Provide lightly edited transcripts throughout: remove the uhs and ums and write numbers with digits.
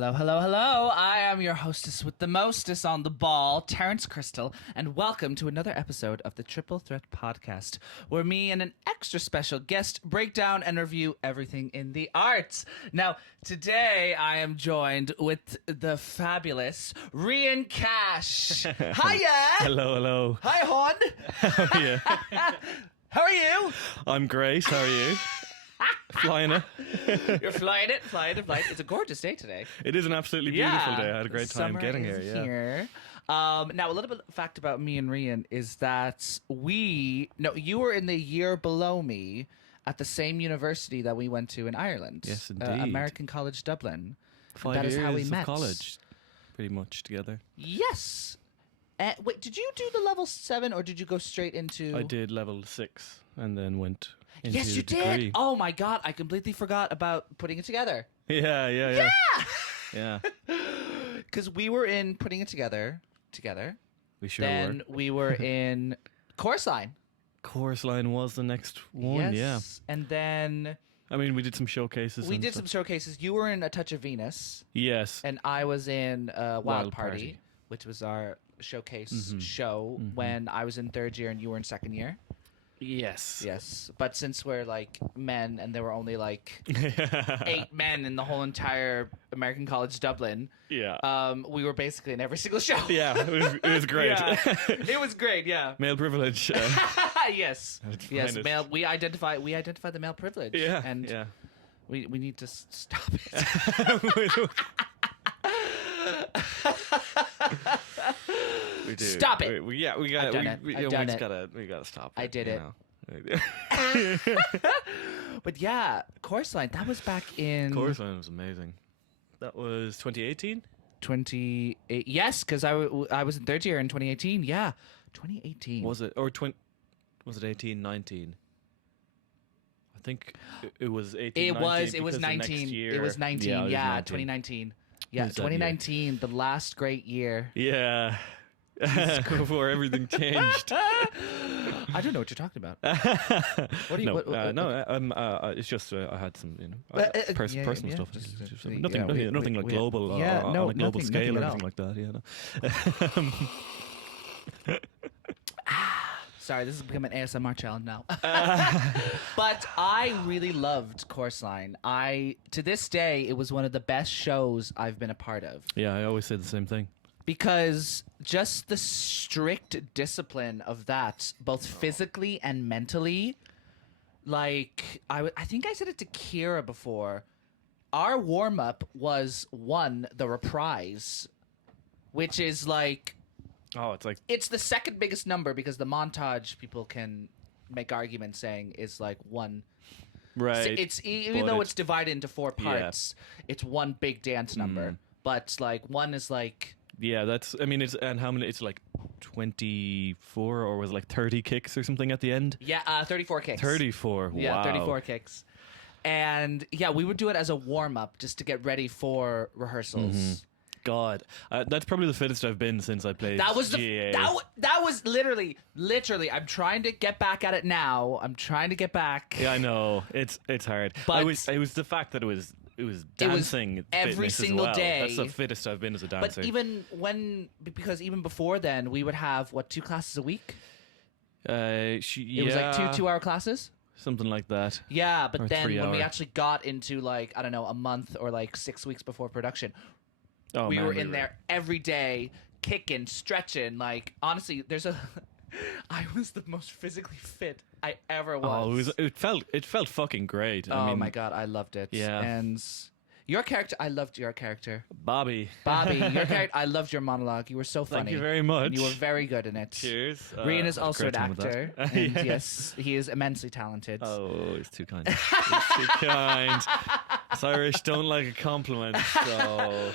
Hello, hello, hello. I am your hostess with the mostest on the ball, Terence Crystal, and welcome to another episode of the Triple Threat Podcast, where me and an extra special guest break down and review everything in the arts. Now, today I am joined with the fabulous Riain Cash. Hiya! Hello, hello. Hi, hon. How are you? How are you? I'm great. How are you? Flying it. You're flying it. It's a gorgeous day today. It is an absolutely beautiful day. I had a great time Summer getting is here. here. Now, a little bit of fact about me and Riain is that you were in the year below me at the same university that we went to in Ireland. Yes, indeed. American College Dublin. 5 that years is how we of met. college, pretty much together. Yes. Wait, did you do the level 7 or did you go straight into... I did level 6 and then went into Yes, you the degree. did. Oh my God, I completely forgot about putting it together. Yeah. Because we were in putting it together. We sure Then were. we were in Course Line. Course line was the next one, Yes. And then I mean, we did some showcases. we and did stuff. some showcases. You were in A Touch of Venus, Yes. and I was in Wild Party, Party. which was our showcase show when I was in third year and you were in second year. Yes. Yes. But since we're like men and there were only like 8 men in the whole entire American College Dublin, Yeah. we were basically in every single show. Yeah, it was great. Yeah. It was great, yeah. Male privilege. Yes. At its Yes, finest. male. We identify the male privilege. Yeah. And yeah. we need to stop it. We do. Stop it. We got. I've done it. I've done it. We gotta stop. I did it. Know. But yeah, Course Line, that was back in Course line was amazing. That was 2018. 28. Yes, because I was in third year in 2018. Yeah, 2018. Was it Was it 18, 19? I think it was 18. It 19 was because the 19. next year- It was 19. Yeah, it was Yeah, 19. 2019. Yeah, It was that year. 2019, the last great year. Yeah. Before everything changed. I don't know what you're talking about. What do you? It's just I had some, personal stuff. Just nothing like global, on a global scale or anything like that. Sorry, this has become an ASMR challenge now. But I really loved Course Line. To this day, it was one of the best shows I've been a part of. Yeah, I always say the same thing. Because just the strict discipline of that, both physically and mentally, like, I think I said it to Kira before, our warm-up was, the reprise, which is like... Oh, it's like... It's the second biggest number because the montage, people can make arguments saying, is like 1. Right. So it's even though it's divided into 4 parts, it's one big dance number. But like 1 is like... Yeah, and how many? It's like 24 or was it like 30 kicks or something at the end? Yeah, 34 kicks. 34. Wow. Yeah, 34 kicks. And yeah, we would do it as a warm up just to get ready for rehearsals. God, that's probably the fittest I've been since I played That was GAA. that was literally. I'm trying to get back at it now. I'm trying to get back. Yeah, I know. It's hard. But it was the fact that it was dancing every fitness as single well. day. That's the fittest I've been as a dancer. But because even before then, we would have 2 classes a week. It was like 2 2-hour classes. Something like that. Yeah, but Or then 3 when we hour. actually got into like, I don't know, a month or like 6 weeks before production, Oh, we man, were in there every day, kicking, stretching. Like, honestly, I was the most physically fit I ever was. Oh, it felt fucking great. Oh I mean, my God, I loved it. Yeah. And your character, I loved your character. Bobby, Your character, I loved your monologue. You were so funny. thank you very much. And you were very good in it. Cheers. Riain is also an great time with that. actor. And yes, he is immensely talented. Oh, he's too kind. He's too kind. Us Irish don't like a compliment, so...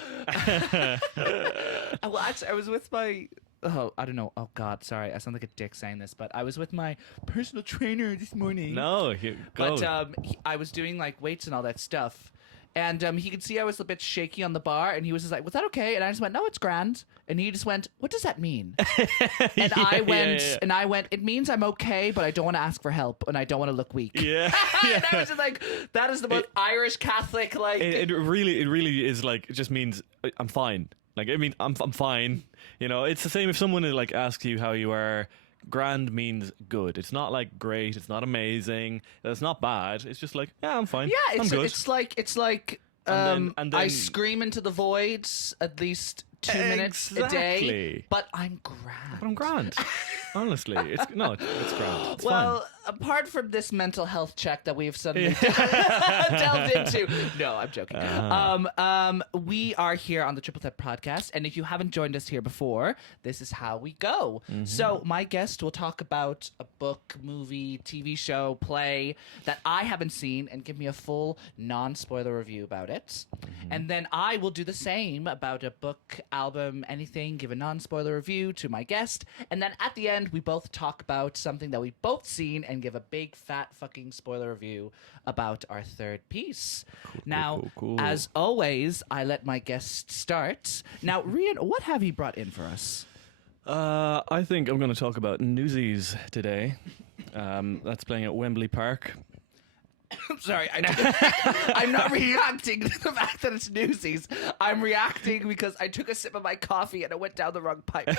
Well, actually, I was with my... Oh, I don't know. Oh, God, sorry. I sound like a dick saying this, but I was with my personal trainer this morning. No, go. But I was doing, like, weights and all that stuff, And he could see I was a bit shaky on the bar, and he was just like, "Was that okay?" And I just went, "No, it's grand." And he just went, "What does that mean?" And I went, "It means I'm okay, but I don't want to ask for help, and I don't want to look weak." Yeah. And I was just like, "That is the most Irish Catholic like." It really is like. It just means I'm fine. Like, I mean, I'm fine. You know, it's the same if someone like asks you how you are. Grand means good. It's not like great. It's not amazing. It's not bad. It's just like, yeah, I'm fine. Yeah, I'm good. It's like and then, I scream into the voids at least 2 minutes a day, but I'm grand. But I'm grand. Honestly, it's grand. It's well, fine. Apart from this mental health check that we've suddenly delved into, no, I'm joking. We are here on the Triple Threat podcast, and if you haven't joined us here before, this is how we go. Mm-hmm. So my guest will talk about a book, movie, TV show, play that I haven't seen, and give me a full non-spoiler review about it. Mm-hmm. And then I will do the same about a book, album, anything, give a non-spoiler review to my guest, and then at the end we both talk about something that we've both seen and give a big fat fucking spoiler review about our third piece. Cool. As always, I let my guest start. Now, Riain, what have you brought in for us? I think I'm going to talk about Newsies today. That's playing at Wembley Park. I'm sorry, I'm not reacting to the fact that it's Newsies. I'm reacting because I took a sip of my coffee and it went down the wrong pipe.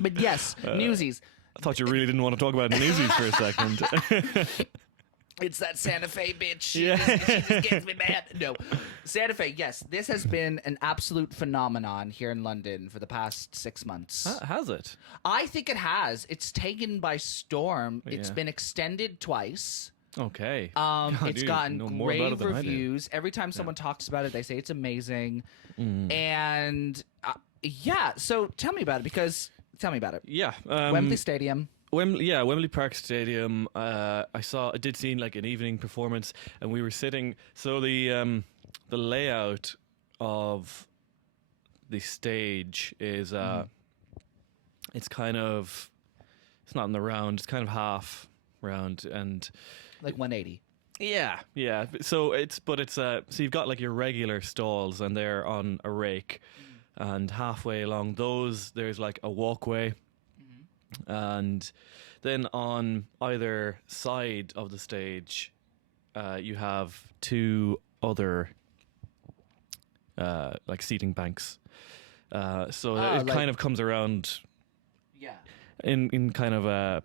But yes, Newsies. I thought you really didn't want to talk about Newsies for a second. It's that Santa Fe bitch. She Yeah. just gets me mad. No. Santa Fe, yes. This has been an absolute phenomenon here in London for the past 6 months. Has it? I think it has. It's taken by storm. It's been extended twice. Okay. It's gotten rave reviews. Every time someone talks about it, they say it's amazing. And so tell me about it tell me about it. Yeah. Wembley Stadium. Wembley Park Stadium. I did see like an evening performance, and we were sitting. So the layout of the stage is it's kind of, it's not in the round. It's kind of half round and like 180. Yeah. So so you've got like your regular stalls, and they're on a rake, and halfway along those there's like a walkway. And then on either side of the stage, you have two other like seating banks. So it kind of comes around, in kind of a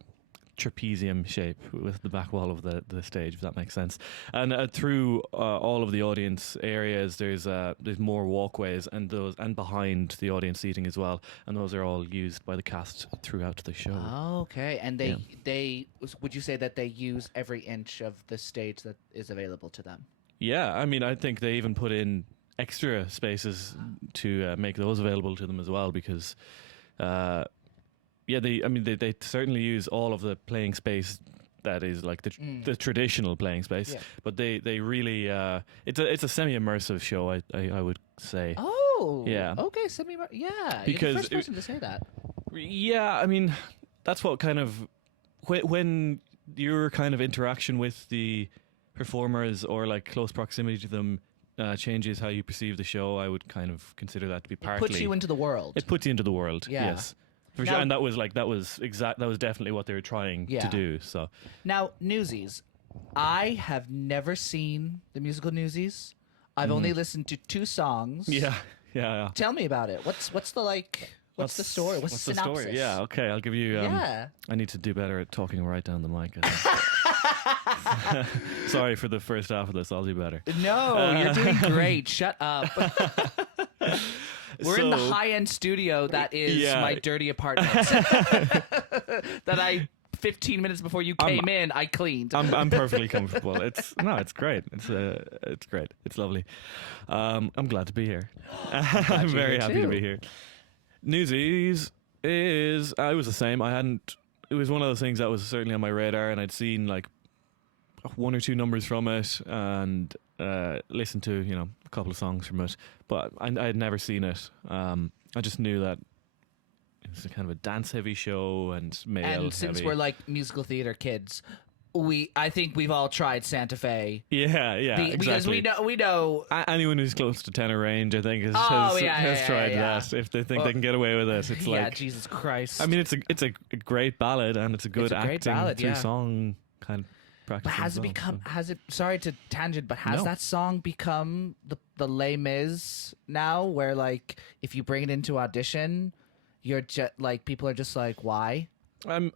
trapezium shape with the back wall of the stage, if that makes sense. And through all of the audience areas, there's more walkways, and behind the audience seating as well, and those are all used by the cast throughout the show. Oh, okay. And they would you say that they use every inch of the stage that is available to them? Yeah, I mean, I think they even put in extra spaces to make those available to them as well, because they certainly use all of the playing space that is like the traditional playing space, but they really it's a semi-immersive show, I would say. Oh, yeah, okay, because you're the first person to say that. Yeah, I mean, that's what kind of when your kind of interaction with the performers or like close proximity to them changes how you perceive the show. I would kind of consider that to be partly. It puts you into the world. It puts you into the world. Yeah. Yes. For sure, and that was definitely what they were trying to do. So now, Newsies, I have never seen the musical Newsies. I've only listened to 2 songs. Yeah. Tell me about it. What's the story? What's the synopsis? Story? Yeah, okay, I'll give you. I need to do better at talking right down the mic. Sorry for the first half of this. I'll do better. No, you're doing great. Shut up. We're in the high-end studio that is my dirty apartment that 15 minutes before you came in, I cleaned. I'm perfectly comfortable. It's great. It's great. It's lovely. I'm glad to be here. I'm very happy to be here. Newsies I was the same. It was one of those things that was certainly on my radar, and I'd seen like 1 or 2 numbers from it, and listened to a couple of songs from it, but I had never seen it. I just knew that it was a kind of a dance heavy show and male and since heavy. We're like musical theater kids, I think we've all tried Santa Fe. Yeah, exactly. Because we know. Anyone who's close to tenor range, I think, has tried that. If they think they can get away with it, it's like, Jesus Christ. I mean, it's a great ballad, and it's a good acting through song kind of practice. But has it become? Has it? Sorry to tangent, but has that song become the Les Mis now? Where like if you bring it into audition, you're just like people are just like, why? I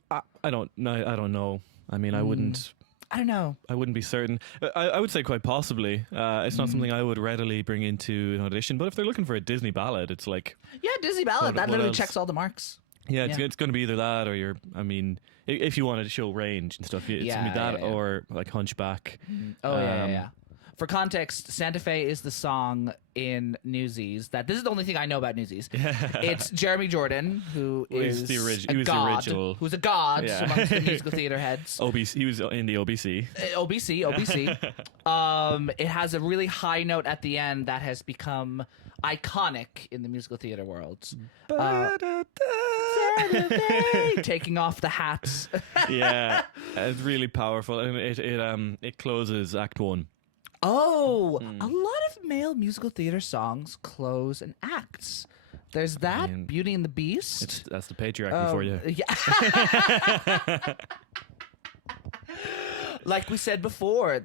don't know. I mean, I wouldn't. I don't know. I wouldn't be certain. I would say quite possibly. It's not something I would readily bring into an audition. But if they're looking for a Disney ballad, it's like Disney ballad that literally checks all the marks. Yeah, it's going to be either that or I mean, if you wanted to show range and stuff, it's going to be that or like Hunchback. Yeah. For context, Santa Fe is the song in Newsies this is the only thing I know about Newsies. It's Jeremy Jordan, who is the original. Who's a god amongst the musical theater heads. OBC, he was in the OBC. OBC. It has a really high note at the end that has become iconic in the musical theater world. Taking off the hats. Yeah, it's really powerful, and it closes Act 1. Oh, a lot of male musical theater songs close in acts. There's that, Beauty and the Beast. That's the patriarchy for you. Yeah. Like we said before,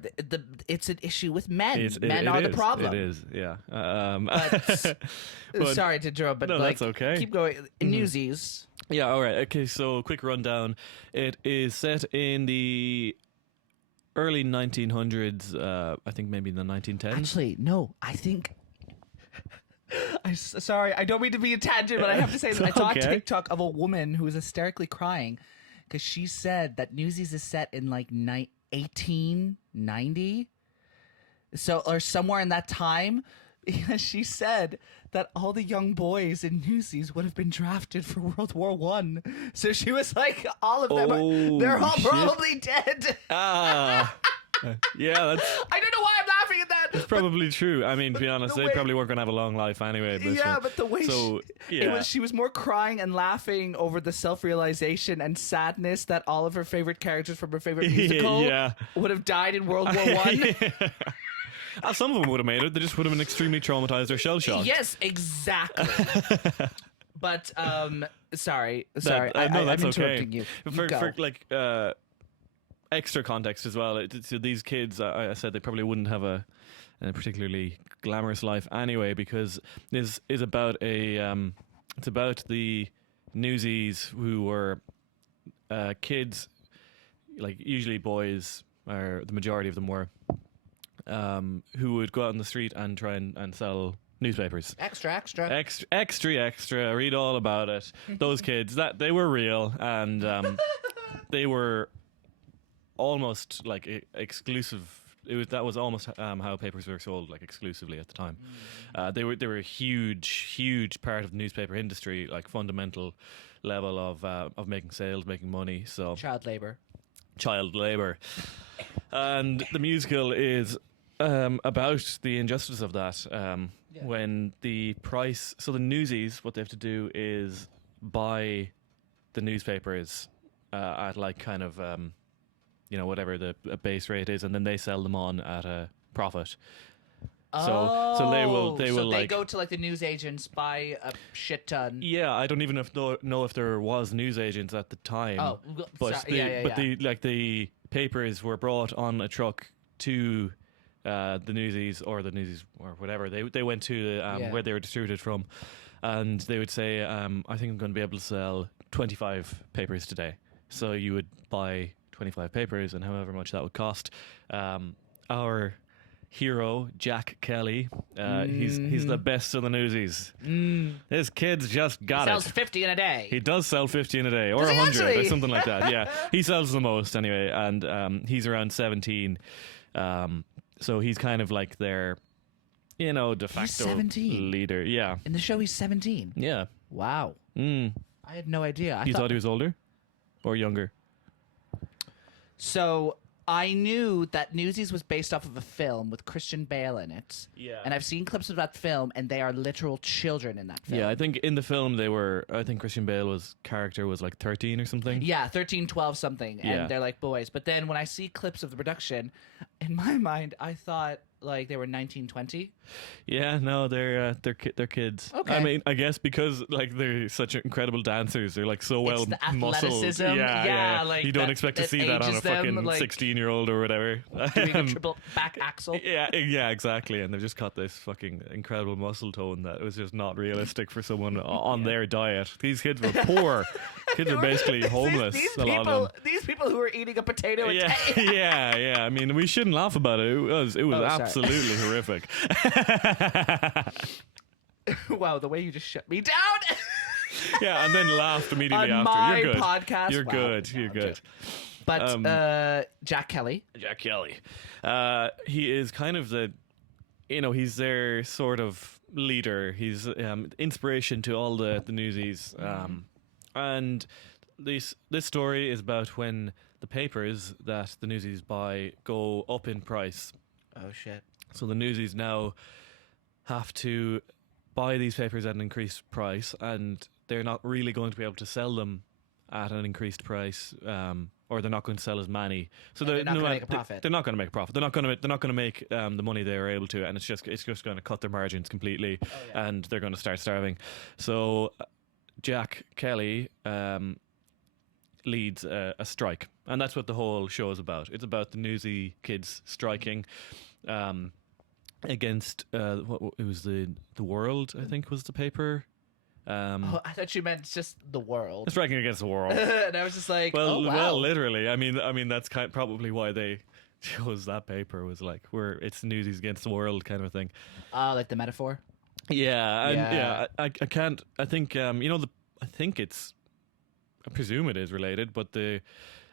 it's an issue with men. Men are the problem. It is, yeah. But, sorry to interrupt, but that's okay. Keep going. Newsies. Yeah, all right. Okay, so quick rundown. It is set in the early 1900s, I think maybe in the 1910s. Actually, no, I think... Sorry, I don't mean to be a tangent, but I have to say that I saw a TikTok of a woman who was hysterically crying because she said that Newsies is set in like 1890, or somewhere in that time. She said that all the young boys in Newsies would have been drafted for World War I. So she was like, all of them, they're all probably dead. Yeah, that's... I don't know why I'm laughing at that. It's probably true. I mean, to be honest, they probably weren't going to have a long life anyway. But the way she was more crying and laughing over the self-realization and sadness that all of her favorite characters from her favorite musical would have died in World War I. Some of them would have made it. They just would have been extremely traumatized or shell-shocked. Yes, exactly. But sorry. No, I'm that's interrupting you. For like extra context as well. So these kids, I said they probably wouldn't have a particularly glamorous life anyway, because this is about it's about the Newsies who were kids, like usually boys, or the majority of them were. Who would go out on the street and try and sell newspapers. Extra. Read all about it. Those kids, that they were real, and they were almost like exclusive. That was almost how papers were sold, like exclusively at the time. They were a huge part of the newspaper industry, like fundamental level of making sales, making money. So child labor, and the musical is about the injustice of that. When the price, so the Newsies, what they have to do is buy the newspapers at like kind of whatever the base rate is, and then they sell them on at a profit. So they will they go to like the newsagents, buy a shit ton. Yeah, I don't even know if there was newsagents at the time. Oh, but the papers were brought on a truck to the Newsies or whatever. They went to where they were distributed from, and they would say, I think I'm going to be able to sell 25 papers today. So you would buy 25 papers, and however much that would cost. Our hero, Jack Kelly, he's the best of the Newsies. This kid's just got Sells 50 in a day. He does sell 50 in a day, or 100 or something like that. Yeah, he sells the most anyway, and he's around 17. So he's kind of like their, de facto leader. Yeah. In the show, he's 17. Yeah. Wow. I had no idea. You thought he was older or younger? So I knew that Newsies was based off of a film with Christian Bale in it. Yeah. And I've seen clips of that film, and they are literal children in that film. Yeah, I think in the film I think Christian Bale's character was like 13 or something. Yeah, 13, 12 something, Yeah. and they're like boys. But then when I see clips of the production, in my mind, I thought like they were 19, 20. Yeah, no, they're kids. Okay. I mean, I guess because like they're such incredible dancers, they're like so well the muscled. athleticism. Yeah, Yeah, like you don't that- expect to that see that on a ages them, fucking like, 16-year-old or whatever. Doing a triple back axle. Yeah, exactly. And they've just got this fucking incredible muscle tone that was just not realistic for someone on their diet. These kids were poor. Kids were basically homeless. A lot of them. These people who were eating a potato. Yeah, yeah. I mean, we shouldn't laugh about it. It was sorry. absolutely horrific. Wow, the way you just shut me down. Yeah, and then laughed immediately On after. my You're good. podcast. You're Wow. good. You're good. But Jack Kelly. Jack Kelly. He is kind of he's their sort of leader. He's inspiration to all the newsies. And this story is about when the papers that the newsies buy go up in price. Oh shit. So the newsies now have to buy these papers at an increased price, and they're not really going to be able to sell them at an increased price, or they're not going to sell as many. So they're not going to make a profit. They're not going to make a profit. They're not going to make the money they were able to, and it's just going to cut their margins completely, and they're going to start starving. So Jack Kelly leads a strike, and that's what the whole show is about. It's about the newsy kids striking against what it was the World, I think, was the paper. I thought you meant just the world. Striking against the world. And I was just like, Well, wow. well, literally. I mean that's probably why they chose that paper. Was like it's newsies against the world kind of a thing. Like the metaphor. Yeah, and Yeah. I can't. I think I think it's. I presume it is related, but the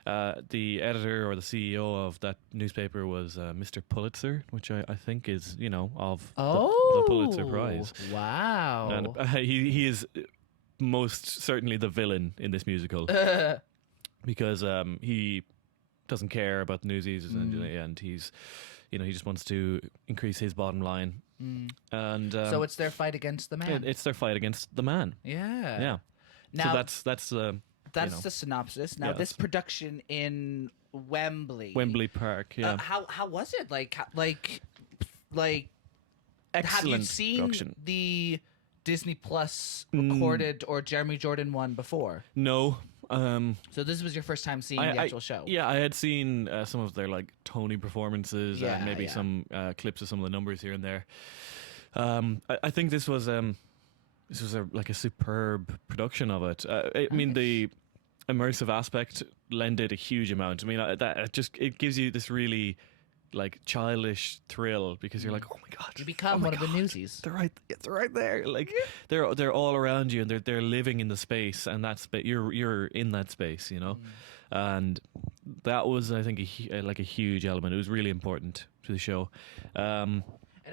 editor or the CEO of that newspaper was Mr. Pulitzer, which I think is of the Pulitzer Prize. Wow. And he is most certainly the villain in this musical because he doesn't care about the newsies and he's he just wants to increase his bottom line. And So it's their fight against the man. it's their fight against the man. Yeah. Yeah. Now So that's the synopsis. Now Yeah, this that's- production in Wembley. Wembley Park. Yeah. How was it? Like have Excellent you seen production. the Disney Plus recorded or Jeremy Jordan one before? No. So this was your first time seeing the actual show. Yeah, I had seen some of their like Tony performances Yeah, and maybe yeah. some clips of some of the numbers here and there. I think this was a superb production of it. I mean, the immersive aspect lended a huge amount. I mean, it gives you this really like childish thrill because you're like, oh my god, You become one of the newsies. They're right there. Like they're all around you, and they're living in the space, and that space you're in that space, and that was, I think, a huge element. It was really important to the show. And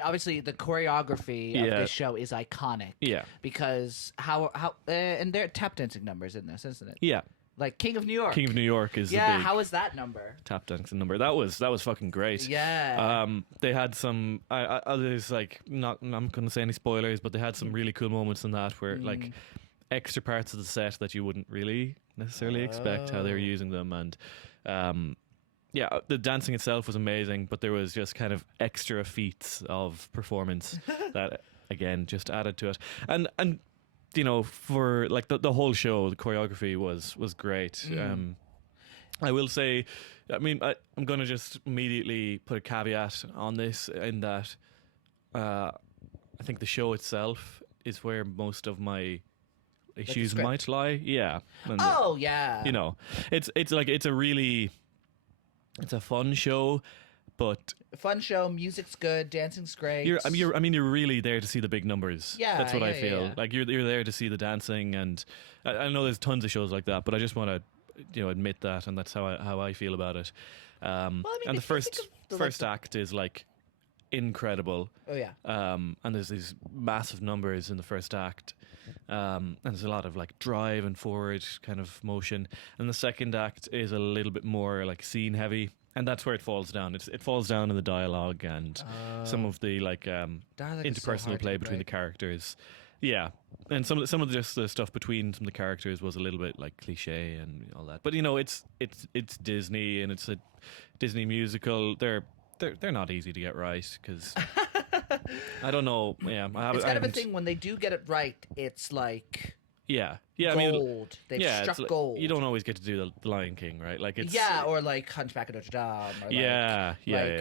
obviously the choreography of Yeah. this show is iconic. Yeah. Because how and there are tap dancing numbers in this, isn't it? Yeah, Like King of New York. King of New York is Yeah, the big how is that number? tap dancing number. That was fucking great. Yeah. They had some others, like, I'm not going to say any spoilers, but they had some really cool moments in that where like extra parts of the set that you wouldn't really necessarily expect how they were using them, and yeah, the dancing itself was amazing, but there was just kind of extra feats of performance that again just added to it, and for like the whole show, the choreography was great. I will say, I mean, I'm going to just immediately put a caveat on this in that I think the show itself is where most of my issues script. might lie. Yeah. And, Oh yeah. it's a fun show, but Fun show, music's good, dancing's great. you're really there to see the big numbers. Yeah, That's what I yeah, feel. yeah. Like you're there to see the dancing, and I know there's tons of shows like that, but I just want to admit that, and that's how I feel about it. And the if you think of first act is like incredible. Oh yeah. And there's these massive numbers in the first act. And there's a lot of like drive and forward kind of motion. And the second act is a little bit more like scene heavy. and that's where it falls down. It falls down in the dialogue and some of the like interpersonal play between the characters. Yeah, and some of just the stuff between some of the characters was a little bit like cliche and all that. But it's Disney and it's a Disney musical. They're not easy to get right because I don't know. Yeah, it's kind of a thing when they do get it right. It's like yeah. Gold. I mean, They've struck gold. You don't always get to do the Lion King, right? Like it's or like Hunchback of Notre Dame. Or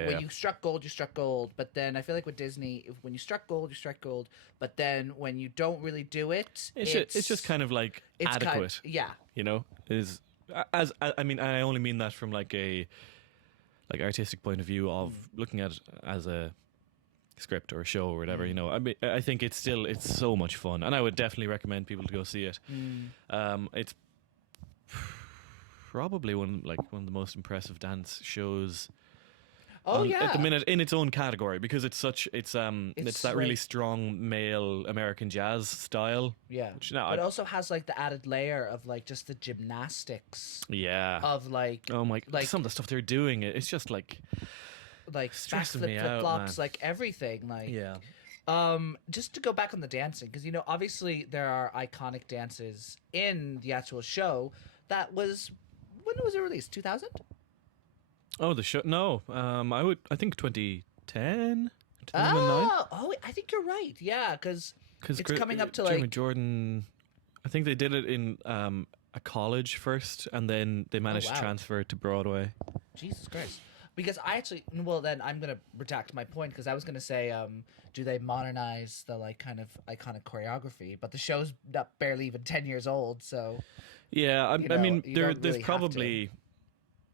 when you struck gold, you struck gold. But then I feel like with Disney, when you struck gold, you struck gold. But then when you don't really do it, it's just kind of like adequate. Is I mean I only mean that from like a artistic point of view of looking at it as a script or a show or whatever. I mean, I think it's so much fun, and I would definitely recommend people to go see it. It's probably one of the most impressive dance shows at the minute in its own category, because it's that really strong male American jazz style. But also has like the added layer of like just the gymnastics. Of like some of the stuff they're doing, it's just like stressing me out, flip-flops, like everything, just to go back on the dancing, because obviously there are iconic dances in the actual show. That was, when was it released? 2000? Oh, the show? No, I think 2010, 2009. I think you're right. Yeah, because it's coming up to Jeremy Jordan. I think they did it in a college first, and then they managed to transfer it to Broadway. Jesus Christ. Because then I'm going to redact my point, because I was going to say, do they modernize the like kind of iconic choreography? But the show's not barely even 10 years old, so... Yeah, I mean, there's probably...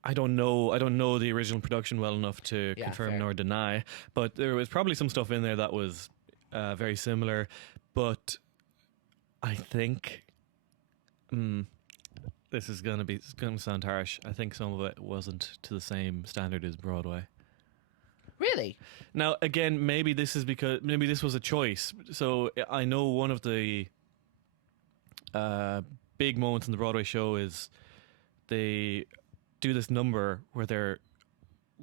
I don't know the original production well enough to confirm nor deny, but there was probably some stuff in there that was very similar, but I think... This is going to sound harsh. I think some of it wasn't to the same standard as Broadway. Really? Now, again, maybe this was a choice. So I know one of the big moments in the Broadway show is they do this number where they're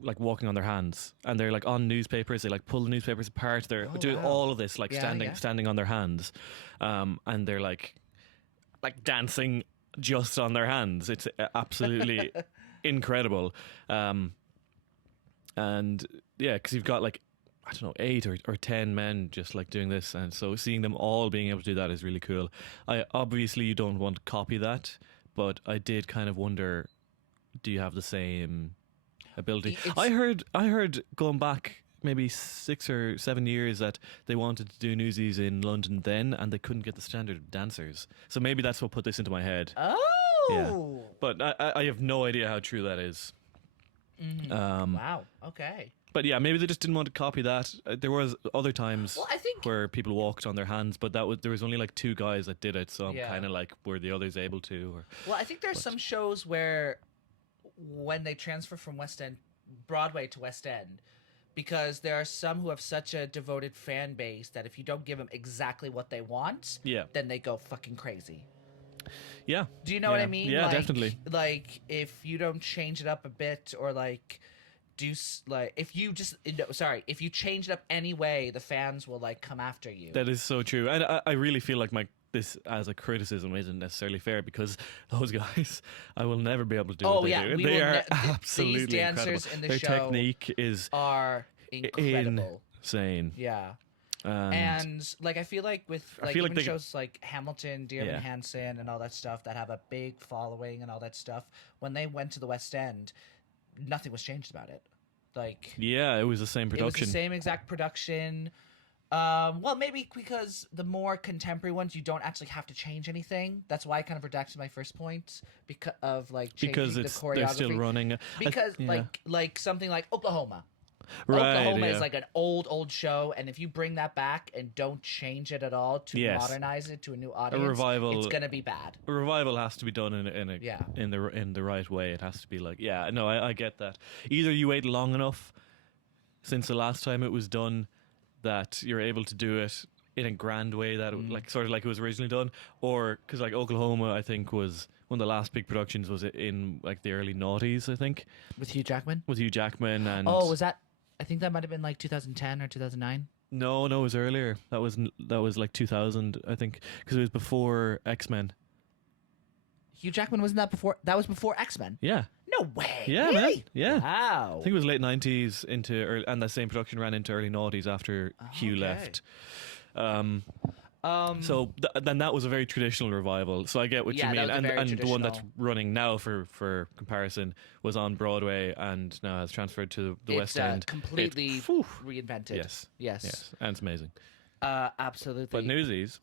like walking on their hands, and they're like on newspapers. They like pull the newspapers apart. They're doing all of this, like standing on their hands, and they're like dancing just on their hands. It's absolutely incredible. And yeah, because you've got like, I don't know, 8 or 10 men just like doing this, and so seeing them all being able to do that is really cool. Obviously you don't want to copy that, but I did kind of wonder, do you have the same ability? I heard going back maybe 6 or 7 years that they wanted to do Newsies in London then, and they couldn't get the standard of dancers. So maybe that's what put this into my head. Oh, yeah. But I have no idea how true that is. Wow. Okay. But yeah, maybe they just didn't want to copy that. There was other times where people walked on their hands, but there was only like 2 guys that did it. So I'm kind of like, were the others able to? Well, I think there's some shows where when they transfer from Broadway to West End, because there are some who have such a devoted fan base that if you don't give them exactly what they want, then they go fucking crazy. Yeah. Do you know what I mean? Yeah, definitely. Like if you don't change it up a bit, or like if you change it up any way, the fans will like come after you. That is so true. And I really feel like this as a criticism isn't necessarily fair, because those guys, I will never be able to do what they do. They are absolutely these dancers incredible. In the Their show technique is incredible. Insane. Yeah. And like I feel like with even shows like Hamilton, Dear Evan Hansen, and all that stuff that have a big following and all that stuff, when they went to the West End, nothing was changed about it. Like, yeah, it was the same production. It was the same exact production. Well, maybe because the more contemporary ones, you don't actually have to change anything. That's why I kind of redacted my first point because of like changing the choreography. They're still running. Because like something like Oklahoma. Right, Oklahoma is like an old show, and if you bring that back and don't change it at all to modernize it to a new audience, a revival, it's gonna be bad. A revival has to be done in the right way. It has to be like, I get that. Either you wait long enough since the last time it was done that you're able to do it in a grand way that like sort of like it was originally done, or because like Oklahoma I think was one of the last big productions was in like the early noughties, I think, With Hugh Jackman? with Hugh Jackman and. Oh, was that? I think that might have been like 2010 or 2009. No, it was earlier. That was like 2000, I think, because it was before X-Men. Hugh Jackman wasn't that before? That was before X-Men. Yeah. No way. Yeah, really? man. Yeah. Wow. I think it was late 90s into early, and that same production ran into early noughties after Hugh Okay. left. So then that was a very traditional revival. So I get what Yeah, you that mean. was a very And the one that's traditional- running now for comparison was on Broadway and now has transferred to the West End. Completely Whew. reinvented. Yes. Yes. Yes. And it's amazing. Absolutely. But Newsies.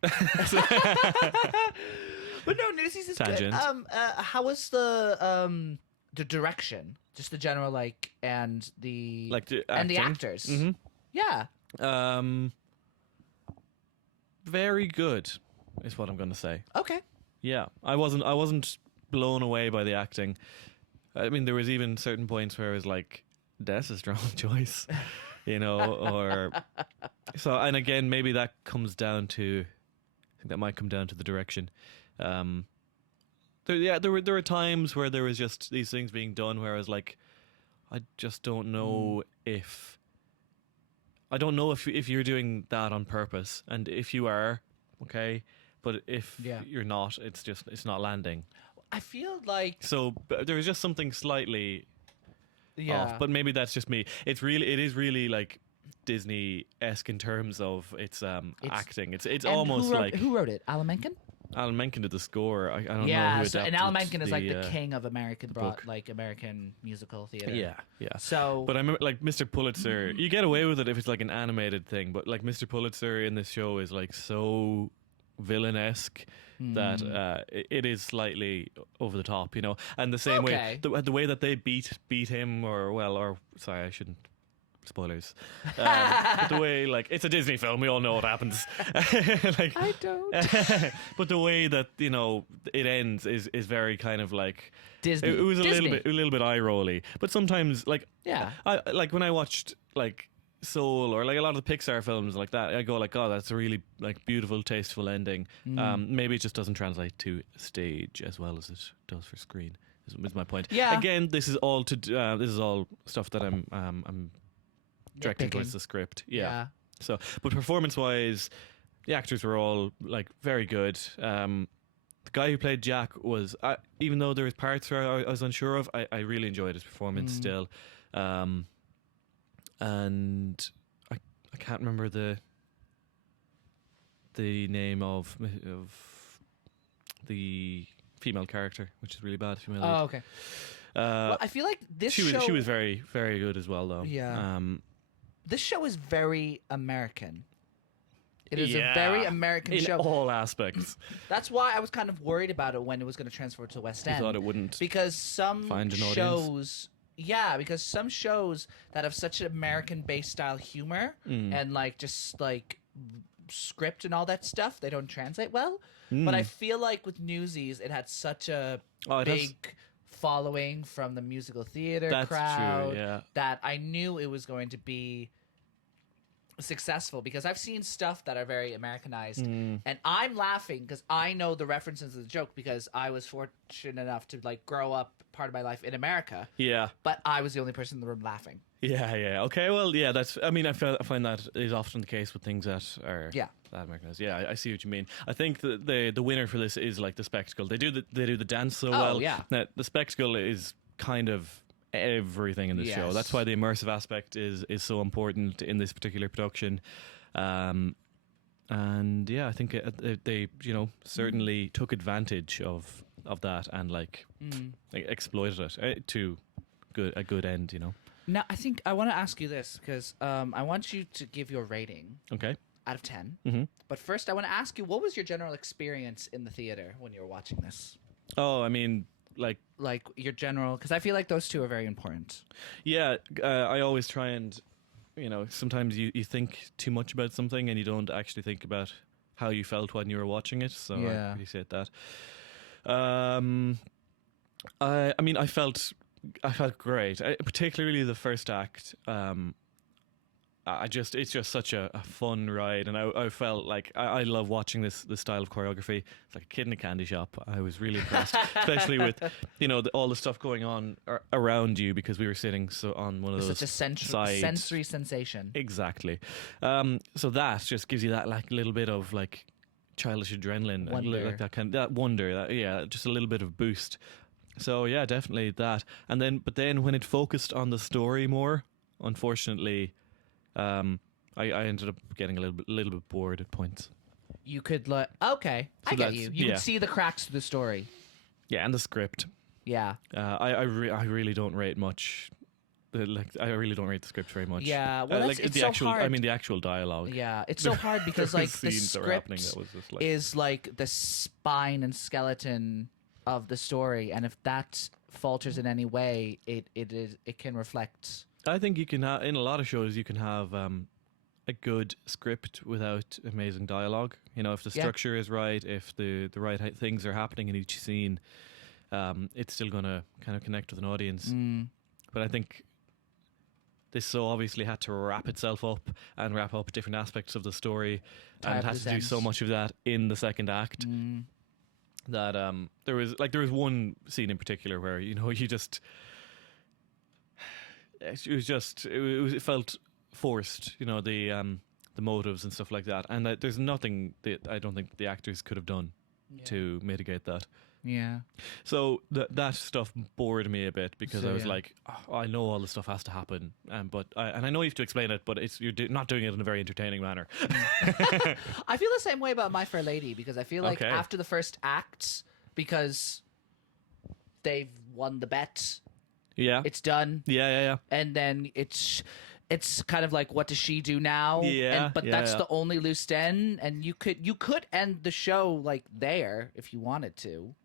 But no, Newsies is Tangent. good. How was the direction? Just the general and the Like the and the acting? actors. Mhm. Yeah. Very good is what I'm going to say. Okay. Yeah, I wasn't blown away by the acting. I mean, there was even certain points where I was like, "That's a strong choice," or so. And again, maybe that comes down to, I think that might come down to the direction. There were times where there was just these things being done where I was like, I just don't know if. I don't know if you're doing that on purpose, and if you are, okay, but if you're not, it's not landing. I feel like So there was just something slightly off, but maybe that's just me. It is really like Disney-esque in terms of its acting. It's And almost like who wrote it? Alan Menken. Alan Menken did the score. I don't know Yeah, who so, and adapted Alan Menken is like the the king of American book. American musical theater. Yeah. So, But I remember, like, Mr. Pulitzer, you get away with it if it's like an animated thing, but like Mr. Pulitzer in this show is like so villainesque that it is slightly over the top, and the same way the way that they beat him, or sorry, I shouldn't. Spoilers. But the way, like, it's a Disney film, we all know what happens. Like, I don't. but the way that it ends is very kind of like Disney. It was a Disney. little bit eye rolly. But sometimes, like, I like when I watched like Soul or like a lot of the Pixar films like that, I go like, oh, that's a really like beautiful, tasteful ending. Maybe it just doesn't translate to stage as well as it does for screen. Is my point. Yeah. Again, this is all stuff that I'm directing Nitpicking. towards the script. Yeah. So, but performance-wise, the actors were all like very good. The guy who played Jack was, even though there was parts where I was unsure of, I really enjoyed his performance still. And I can't remember the name of the female character, which is really bad. Female lead. Oh, okay. Well, I feel like this show. She was very, very good as well, though. Yeah. This show is very American. It is a very American show. In all aspects. That's why I was kind of worried about it when it was going to transfer to West End. You thought it wouldn't because some find an shows, audience? because some shows that have such an American-based style humor and like just like script and all that stuff, they don't translate well. But I feel like with Newsies, it had such a big following from the musical theater crowd that I knew it was going to be successful, because I've seen stuff that are very Americanized and I'm laughing because I know the references of the joke because I was fortunate enough to like grow up part of my life in America, but I was the only person in the room laughing. Okay, well, that's, I mean, I find that is often the case with things that are that Americanized. I see what you mean. I think the winner for this is like the spectacle. They do the dance so well. Now, the spectacle is kind of everything in this show. That's why the immersive aspect is so important in this particular production. And I think they certainly took advantage of that and like exploited it to a good end. Now, I think I want to ask you this because I want you to give your rating. Okay. Out of 10. Mm-hmm. But first, I want to ask you, what was your general experience in the theater when you were watching this? Oh, I mean, like your general, because I feel like those two are very important. Yeah, I always try and, sometimes you think too much about something and you don't actually think about how you felt when you were watching it. So I appreciate that. I mean, I felt great, particularly the first act. it's just such a fun ride, and I felt like I love watching this style of choreography. It's like a kid in a candy shop. I was really impressed, especially with all the stuff going on around you, because we were sitting on one of those such a sensory sensation. Exactly. So that just gives you that like little bit of like childish adrenaline, Wonder. like that wonder, just a little bit of boost. So yeah, definitely that. But then when it focused on the story more, unfortunately, I ended up getting a little bit bored at points. You could I get you. You could see the cracks of the story. Yeah, and the script. Yeah. I really don't rate much. I really don't rate the script very much. Yeah, well, it's so hard. I mean, the actual dialogue. Yeah, it's so hard because like the script that was just, like, is like the spine and skeleton of the story, and if that falters in any way, it can reflect. I think you can in a lot of shows you can have a good script without amazing dialogue. If the structure is right, if the right things are happening in each scene, it's still going to kind of connect with an audience. But I think this so obviously had to wrap itself up and wrap up different aspects of the story, and it has to do so much of that in the second act. That there was one scene in particular where it felt forced, the motives and stuff like that, and there's nothing that I don't think the actors could have done to mitigate that. Yeah. So that stuff bored me a bit, because I was like, I know all the stuff has to happen, but I know you have to explain it, but you're not doing it in a very entertaining manner. I feel the same way about My Fair Lady, because I feel like after the first act, because they've won the bet, it's done. Yeah. And then it's kind of like, what does she do now? Yeah. But that's the only loose end, and you could end the show like there if you wanted to.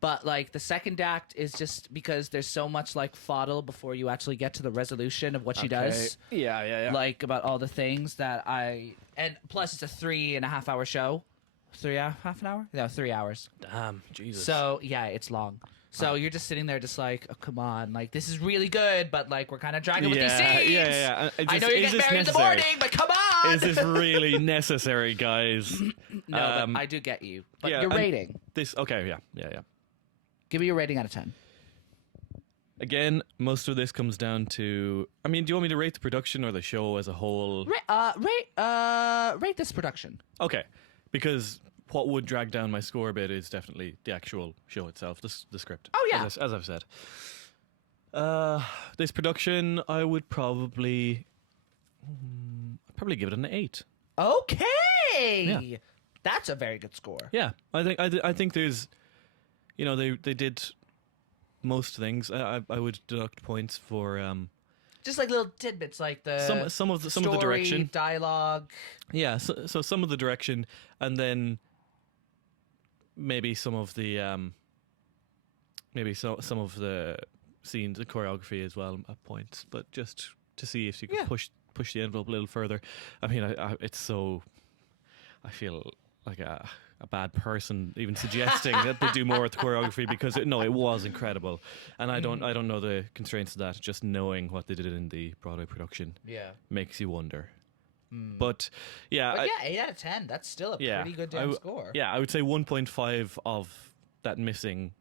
But like the second act is just because there's so much like fodder before you actually get to the resolution of what she does. Yeah. Like about all the things that and plus it's a 3.5 hour show. Half an hour? No, 3 hours. Damn, Jesus. So yeah, it's long. So you're just sitting there just like, oh, come on, like this is really good, but like we're kind of dragging with these scenes. Yeah. I know you're getting married in the morning, but come on. Is this really necessary, guys? No, but I do get you. But your rating. Yeah. Give me your rating out of 10. Again, most of this comes down to, I mean, do you want me to rate the production or the show as a whole? Rate this production. Okay, because what would drag down my score a bit is definitely the actual show itself, the script. Oh, yeah. As I've said. This production, I would probably give it an 8. Okay. Yeah. That's a very good score. Yeah, I think there's, they did most things. I would deduct points for just like little tidbits, like the some of the story, direction, dialogue. Yeah, so some of the direction, and then maybe some of the some of the scenes and choreography as well at points, but just to see if you could push the envelope a little further. I mean, I feel like a bad person even suggesting that they do more with the choreography, because it was incredible, and I don't know the constraints of that. Just knowing what they did in the Broadway production makes you wonder. But 8 out of 10. That's still a pretty good damn score. Yeah, I would say 1.5 of that missing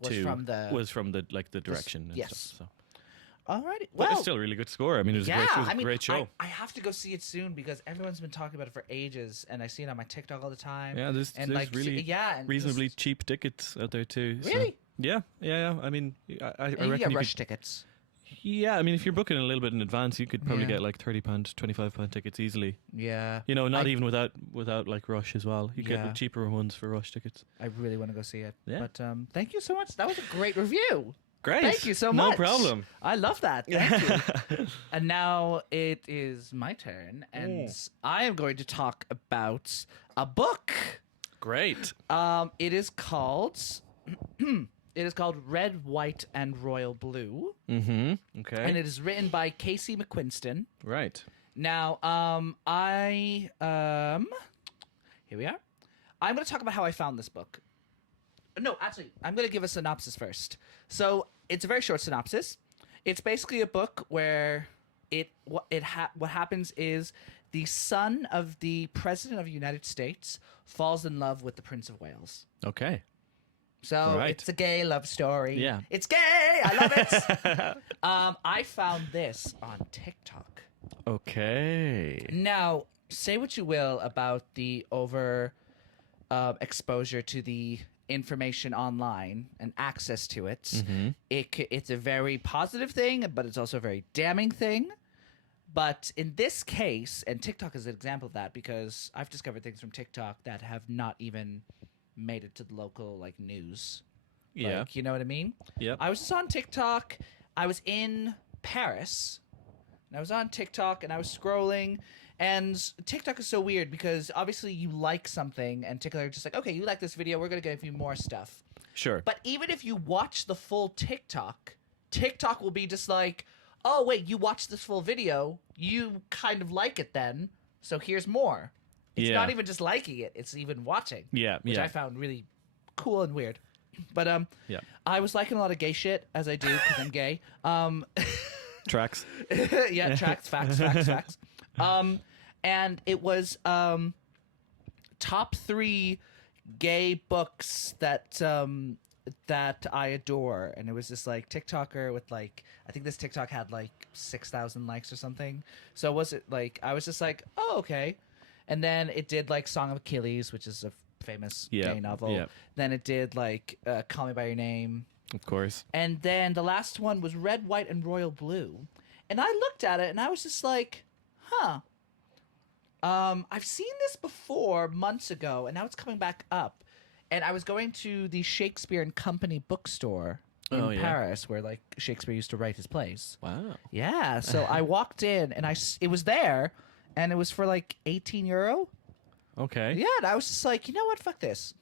was from the direction. And stuff, so. Alrighty. Well, it's still a really good score. I mean, it was a great show. I have to go see it soon, because everyone's been talking about it for ages, and I see it on my TikTok all the time. Yeah, there's really reasonably cheap tickets out there too. Really? So, yeah. I mean, I reckon you get rush tickets. Yeah, I mean, if you're booking a little bit in advance, you could probably get like £30, £25 tickets easily. Yeah. Not even without like rush as well. You get cheaper ones for rush tickets. I really want to go see it. Yeah. But thank you so much. That was a great review. Great. Thank you so much. No problem. I love that. Thank you. And now it is my turn, and I am going to talk about a book. Great. It is called Red, White, and Royal Blue. Mm-hmm. Okay. And it is written by Casey McQuiston. Right. Now, here we are. I'm going to talk about how I found this book. No, actually, I'm going to give a synopsis first. So it's a very short synopsis. It's basically a book where what happens is the son of the president of the United States falls in love with the Prince of Wales. Okay. So Right. it's a gay love story. Yeah. It's gay. I love it. I found this on TikTok. Okay. Now, say what you will about the exposure to the information online and access to it. Mm-hmm. It's a very positive thing, but it's also a very damning thing. But in this case, and TikTok is an example of that, because I've discovered things from TikTok that have not even made it to the local like news. Yeah. Like, you know what I mean? Yep. I was just on TikTok. I was in Paris. And I was on TikTok and I was scrolling. And TikTok is so weird because obviously you like something and TikTok are just like, okay, you like this video, we're going to give you more stuff. Sure. But even if you watch the full TikTok, TikTok will be just like, oh, wait, you watched this full video. You kind of like it then. So here's more. It's Yeah. not even just liking it. It's even watching. Yeah. Which Yeah. I found really cool and weird. But Yeah. I was liking a lot of gay shit, as I do, because I'm gay. Tracks. Yeah, facts. And it was top 3 gay books that I adore, and it was this like TikToker with like, I think this TikTok had like 6,000 likes or something. So was it like, I was just like, oh, okay. And then it did like Song of Achilles, which is a famous gay novel. Yeah. Then it did like Call Me by Your Name. Of course. And then the last one was Red, White, and Royal Blue. And I looked at it and I was just like, huh. I've seen this before months ago, and now it's coming back up. And I was going to the Shakespeare and Company bookstore in Paris, where like Shakespeare used to write his plays. Wow. Yeah, so I walked in, and it was there, and it was for like €18. Okay. Yeah, and I was just like, you know what, fuck this.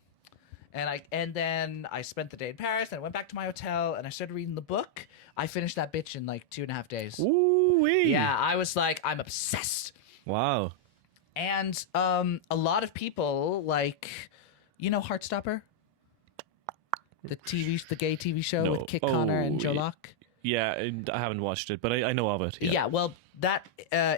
And then I spent the day in Paris, and I went back to my hotel, and I started reading the book. I finished that bitch in like 2.5 days. Ooh-wee. Yeah, I was like, I'm obsessed. Wow. And a lot of people, like, you know Heartstopper? The gay TV show No. with Kit Connor and Joe yeah. Locke? Yeah, and I haven't watched it, but I know of it. Yeah, well, that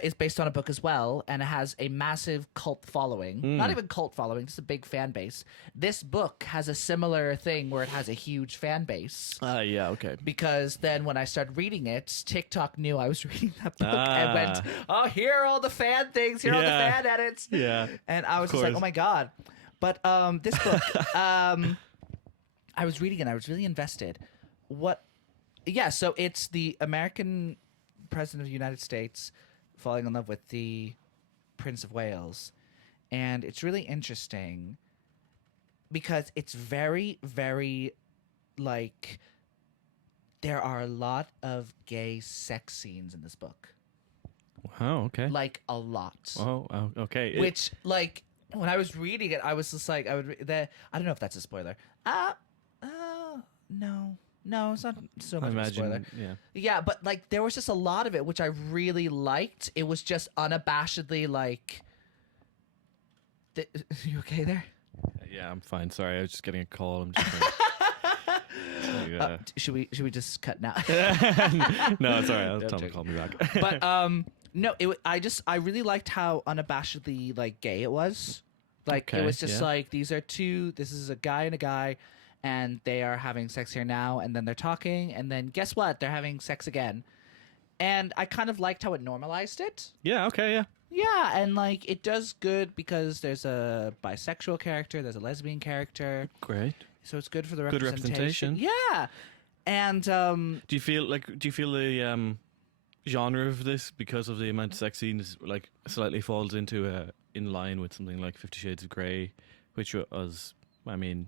is based on a book as well, and it has a massive cult following. Not even cult following, just a big fan base. This book has a similar thing where it has a huge fan base. Yeah, okay. Because then when I started reading it, TikTok knew I was reading that book and went, oh, here are all the fan things, here are all the fan edits. Yeah. And I was just like, oh my God. But this book, I was reading it, I was really invested. Yeah, so it's the American president of the United States falling in love with the Prince of Wales. And it's really interesting because it's very, very, like, there are a lot of gay sex scenes in this book. Wow, okay. Like, a lot. Oh, okay. Which, like, when I was reading it, I was just like, I don't know if that's a spoiler. No, it's not so much of a spoiler. Yeah. Yeah, but like there was just a lot of it which I really liked. It was just unabashedly like. You okay there? Yeah, I'm fine. Sorry, I was just getting a call. I'm just. Should we just cut now? No, it's all right. I'll tell him to call me back. But no, I really liked how unabashedly like gay it was. Like it Okay, was just yeah. like this is a guy and a guy, and they are having sex here now, and then they're talking, and then guess what? They're having sex again. And I kind of liked how it normalized it. Yeah, okay, yeah. Yeah, and like it does good because there's a bisexual character, there's a lesbian character. Great. So it's good for the Good representation. representation. Yeah. And Do you feel the genre of this, because of the amount of sex scenes, like slightly falls into in line with something like 50 Shades of Grey, which was, I mean,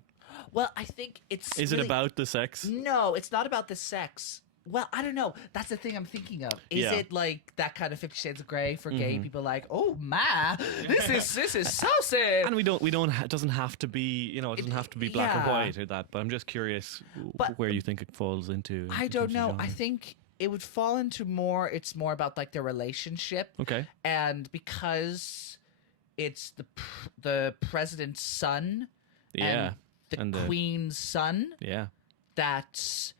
well, I think it's is really, it about the sex? No, it's not about the sex. Well, I don't know. That's the thing I'm thinking of. Is Yeah. it like that kind of 50 Shades of Grey for gay people? Like, oh my, this is saucy. And we don't. It doesn't have to be. It doesn't have to be black or yeah. white or that. But I'm just curious But- where you think it falls into. I in don't terms of know. genre. I think it would fall into more. It's more about like their relationship. Okay. And because it's the president's son, Yeah. and the queen's son, Yeah. that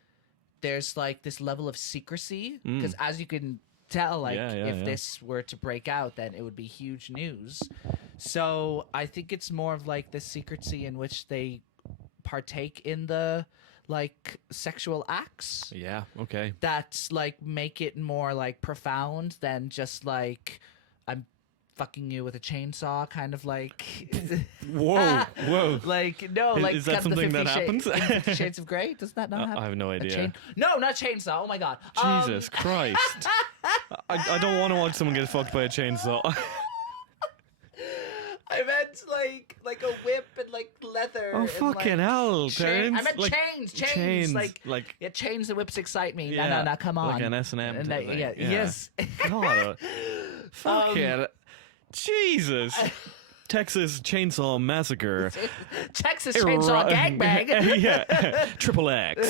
there's like this level of secrecy Mm. because as you can tell, like, Yeah, if this were to break out, then it would be huge news. So I think it's more of like the secrecy in which they partake in the like sexual acts Yeah. Okay. that like make it more like profound than just like I'm fucking you with a chainsaw, kind of like. Whoa. Whoa. Like no, like Is that kind of the something that 50 happens? 50 Shades of Grey. Does that not happen? I have no idea. No, not chainsaw. Oh my god. Jesus Christ. I don't want to watch someone get fucked by a chainsaw. I meant like a whip and like leather. Oh, and, fucking like, hell, Terence. I meant Like, chains. Like like chains and whips excite me. yeah, No, come on. like an S&M And type thing. yeah, yes. God, fucking Jesus. Texas Chainsaw Massacre. Texas Chainsaw Gangbang. Yeah, Triple X.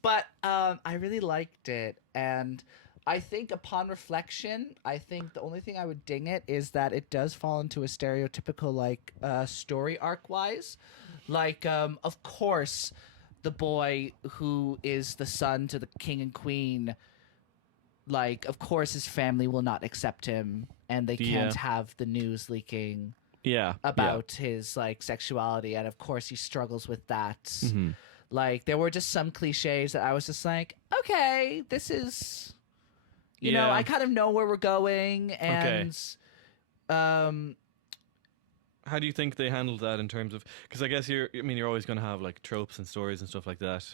But I really liked it, and I think upon reflection, I think the only thing I would ding it is that it does fall into a stereotypical like story arc wise. Like, of course, the boy who is the son to the king and queen, like, of course his family will not accept him, and they can't have the news leaking about his like sexuality, and of course he struggles with that. Mm-hmm. Like, there were just some cliches that I was just like, okay, this is, you know, I kind of know where we're going, and How do you think they handled that in terms of, because I guess you're always going to have like tropes and stories and stuff like that.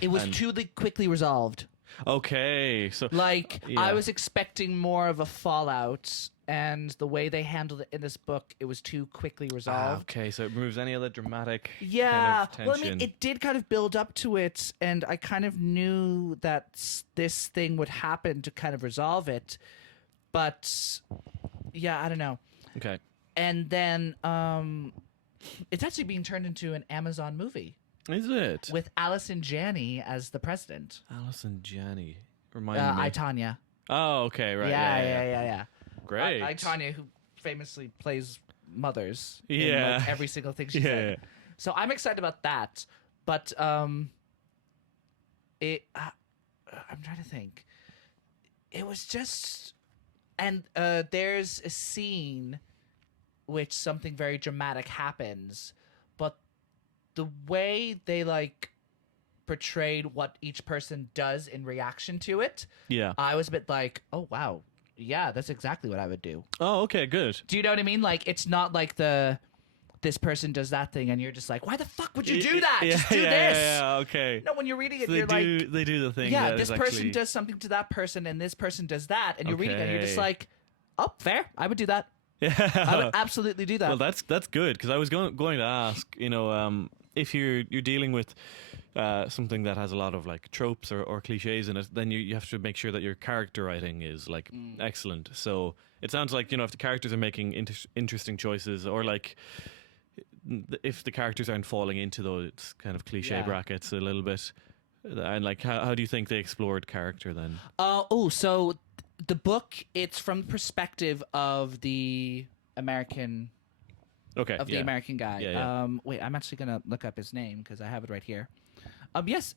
It was too quickly resolved. Okay, so like I was expecting more of a fallout, and the way they handled it in this book, it was too quickly resolved. Okay, so it removes any other dramatic Yeah, kind of tension. well, I mean, it did kind of build up to it, and I kind of knew that this thing would happen to kind of resolve it, but yeah, I don't know. Okay. And then it's actually being turned into an Amazon movie. Is it? With Allison Janney as the president. Allison Janney. Remind me. I, Tanya. Oh, okay, right. Yeah. Great. I, Tanya, who famously plays mothers in Yeah. like every single thing she's in. So I'm excited about that. But I'm trying to think. It was just... And there's a scene which something very dramatic happens, but the way they like portrayed what each person does in reaction to it, I was a bit like, oh wow, yeah, that's exactly what I would do. Oh, okay, good. Do you know what I mean? Like, it's not like this person does that thing and you're just like, why the fuck would you do that? Just do this. Yeah, okay. No, when you're reading it, So you're like, they do the thing. yeah, that this is person actually... does something to that person and this person does that, and you're reading it and you're just Okay. like, oh, fair, I would do that. Yeah. I would absolutely do that. Well, that's good, because I was going to ask, if you're dealing with something that has a lot of like tropes or cliches in it, then you have to make sure that your character writing is like excellent. So it sounds like, if the characters are making interesting choices, or like if the characters aren't falling into those kind of cliche brackets a little bit, and like how do you think they explored character then? So the book, it's from the perspective of the American. Okay. Of the American guy. Yeah. Wait, I'm actually gonna look up his name because I have it right here. Yes,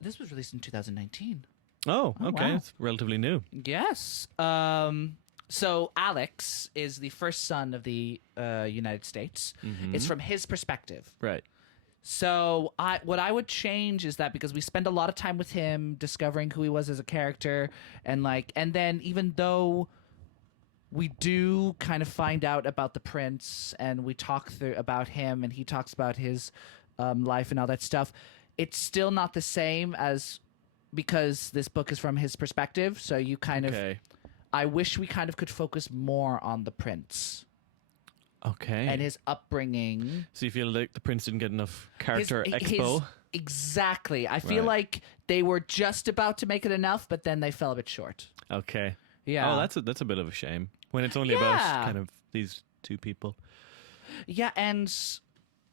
this was released in 2019. Oh, okay. Wow. It's relatively new. Yes. So Alex is the first son of the United States. Mm-hmm. It's from his perspective. Right. So what I would change is that, because we spend a lot of time with him discovering who he was as a character, and then even though we do kind of find out about the prince, and we talk about him, and he talks about his life and all that stuff, it's still not the same as, because this book is from his perspective. So you kind of, I wish we kind of could focus more on the prince. Okay. And his upbringing. So you feel like the prince didn't get enough character expo? Exactly. I feel like they were just about to make it enough, but then they fell a bit short. Okay. Yeah. Oh, that's a bit of a shame, when it's only about kind of these two people. Yeah, and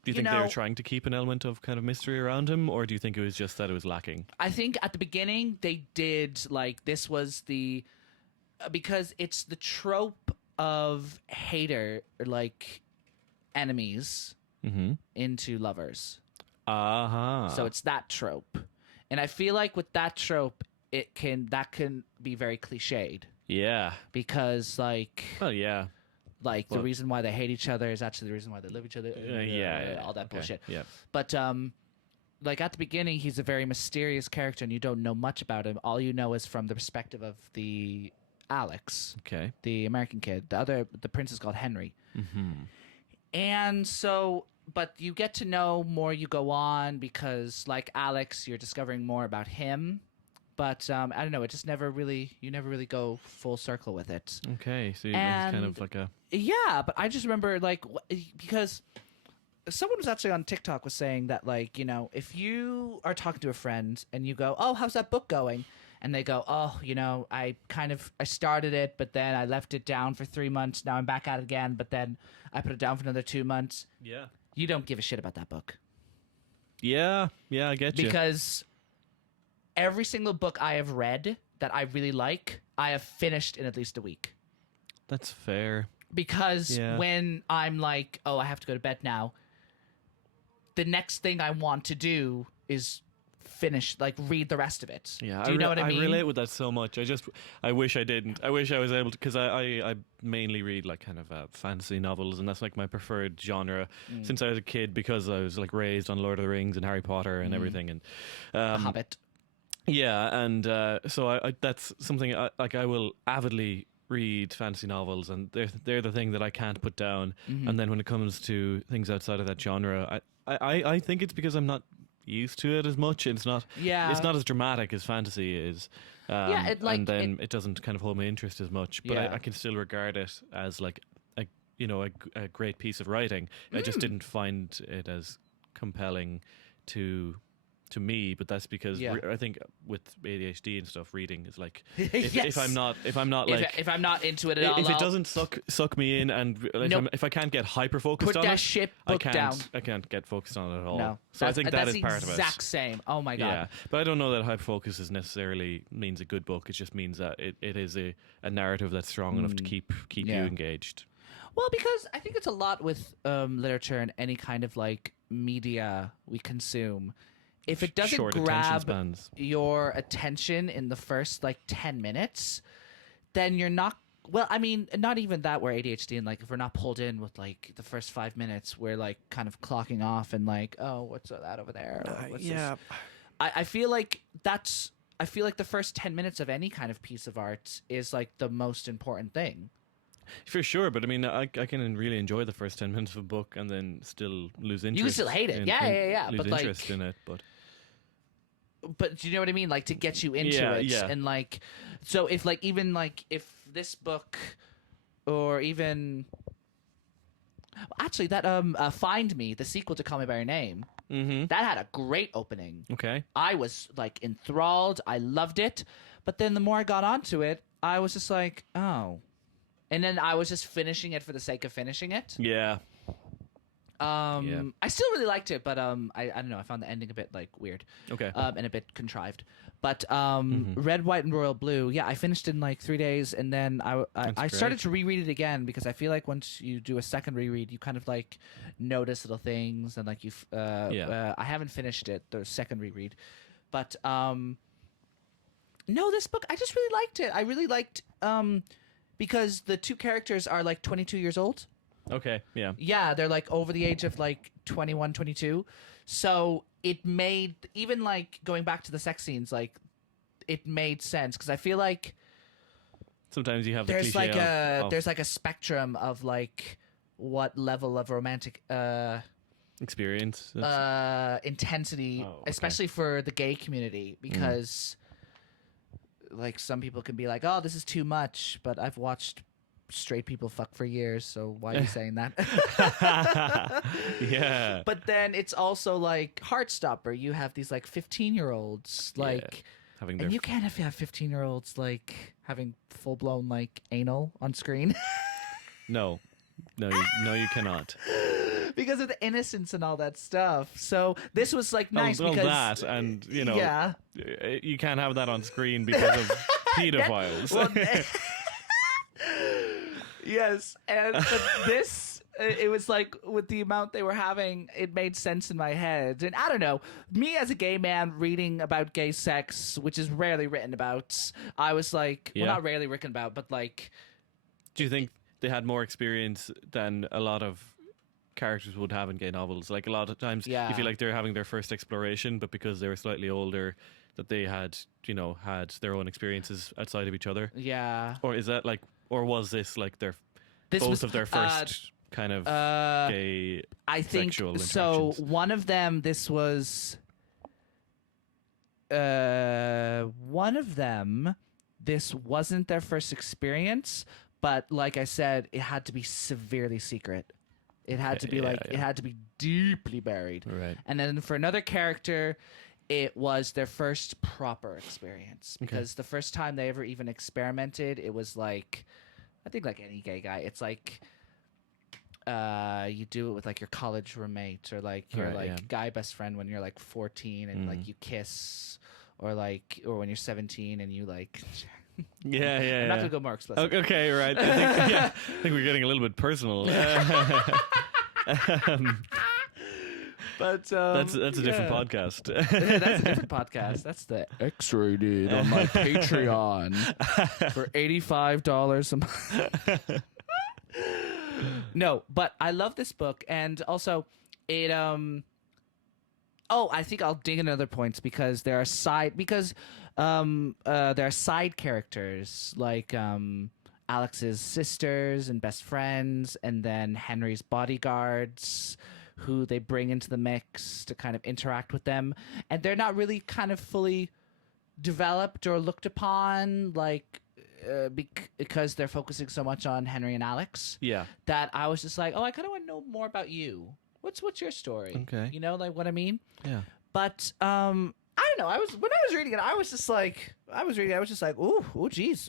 do you think they were trying to keep an element of kind of mystery around him, or do you think it was just that it was lacking? I think at the beginning they did, like, this was the because it's the trope of hater, like, enemies into lovers. Uh-huh. So it's that trope. And I feel like with that trope, that can be very cliched Yeah. because like Well, yeah. the reason why they hate each other is actually the reason why they love each other. All that Okay. bullshit. Yeah. But like at the beginning, he's a very mysterious character, and you don't know much about him. All you know is from the perspective of the Alex, Okay. the American kid. The prince is called Henry. Mm-hmm. And so, but you get to know more you go on because, like Alex, you're discovering more about him. But I don't know, you never really go full circle with it. Okay, so it's kind of like a... Yeah, but I just remember, like, because someone was actually on TikTok was saying that, like, you know, if you are talking to a friend and you go, oh, how's that book going? And they go, oh, you know, I started it, but then I left it down for 3 months. Now I'm back at it again, but then I put it down for another 2 months. Yeah. You don't give a shit about that book. Yeah, I get you. Because every single book I have read that I really like, I have finished in at least a week. That's fair. Because when I'm like, oh, I have to go to bed now, the next thing I want to do is read the rest of it. Yeah, do you know what I mean? I relate with that so much. I wish I didn't. I wish I was able to, because I mainly read like kind of fantasy novels, and that's like my preferred genre since I was a kid, because I was like raised on Lord of the Rings and Harry Potter and everything, and The Hobbit. Yeah, and so I that's something I will avidly read fantasy novels, and they're the thing that I can't put down. And then when it comes to things outside of that genre, I think it's because I'm not used to it as much. It's not as dramatic as fantasy is. It doesn't kind of hold my interest as much. But I can still regard it as like a great piece of writing. I just didn't find it as compelling to me, but that's because I think with ADHD and stuff, reading is like if I'm not into it at all, if it doesn't suck me in, and if I can't get hyper focused on it, I can't get focused on it at all. No, so I think that is part of it. That's the exact same. Oh my god. Yeah, but I don't know that hyper focus is necessarily means a good book. It just means that it is a narrative that's strong enough to keep you engaged. Well, because I think it's a lot with literature and any kind of like media we consume. If it doesn't grab your attention in the first like 10 minutes, then you're not. Well, I mean, not even that. We're ADHD, and like if we're not pulled in with like the first 5 minutes, we're like kind of clocking off and like, oh, what's that over there? This? I feel like the first 10 minutes of any kind of piece of art is like the most important thing. For sure, but I mean, I can really enjoy the first 10 minutes of a book and then still lose interest. You can still hate it, lose but interest in it, But do you know what I mean? Like to get you into it, and like, so if like even like if this book, or even actually that Find Me, the sequel to Call Me by Your Name, that had a great opening. Okay, I was like enthralled. I loved it, but then the more I got onto it, I was just like, oh. And then I was just finishing it for the sake of finishing it. Yeah. I still really liked it, but I don't know. I found the ending a bit like weird. Okay. And a bit contrived. But Red, White, and Royal Blue. Yeah, I finished in like 3 days, and then I started to reread it again because I feel like once you do a second reread, you kind of like notice little things, and like I haven't finished it, the second reread, but no, this book I just really liked it. I really liked because the two characters are like 22 years old. Okay, yeah. Yeah, they're like over the age of like 21, 22. So it made, even like going back to the sex scenes, like it made sense because I feel like sometimes you have the there's cliche there's like a spectrum of like what level of romantic experience, intensity, especially for the gay community, because like some people can be like, oh, this is too much, but I've watched straight people fuck for years, so why are you saying that? Yeah. But then it's also like Heartstopper. You have these like 15-year-olds like and you can't have 15-year-olds like having full blown like anal on screen. No, you cannot. Because of the innocence and all that stuff. So this was like nice because that, and you know, you can't have that on screen because of pedophiles. Yes, and but it was like with the amount they were having, it made sense in my head. And I don't know, me as a gay man reading about gay sex, which is rarely written about, I was like, well, not rarely written about, but like. Do you think they had more experience than a lot of characters would have in gay novels? Like a lot of times, you feel like they're having their first exploration, but because they were slightly older, that they had, had their own experiences outside of each other. Yeah. Or is that like, or was this like their of their first kind of gay? I think sexual so. One of them, this was. One of them, this wasn't their first experience, but like I said, it had to be severely secret. It had to be it had to be deeply buried. Right. And then for another character, it was their first proper experience because the first time they ever even experimented, it was like, I think like any gay guy, it's like you do it with like your college roommate or like your guy best friend when you're like 14 and like you kiss, or when you're 17 and you like. I'm not gonna go more explicit. Okay, right. I think we're getting a little bit personal. But that's a different podcast. That's a different podcast. That's the X-rated on my Patreon for $85 a month. No, but I love this book, and also it I think I'll dig in other points because there are side characters like Alex's sisters and best friends, and then Henry's bodyguards, who they bring into the mix to kind of interact with them, and they're not really kind of fully developed or looked upon, like because they're focusing so much on Henry and Alex. Yeah, that I was just like, oh, I kind of want to know more about you. What's your story? Okay, like what I mean. Yeah, but I don't know. When I was reading it, I was just like, oh geez.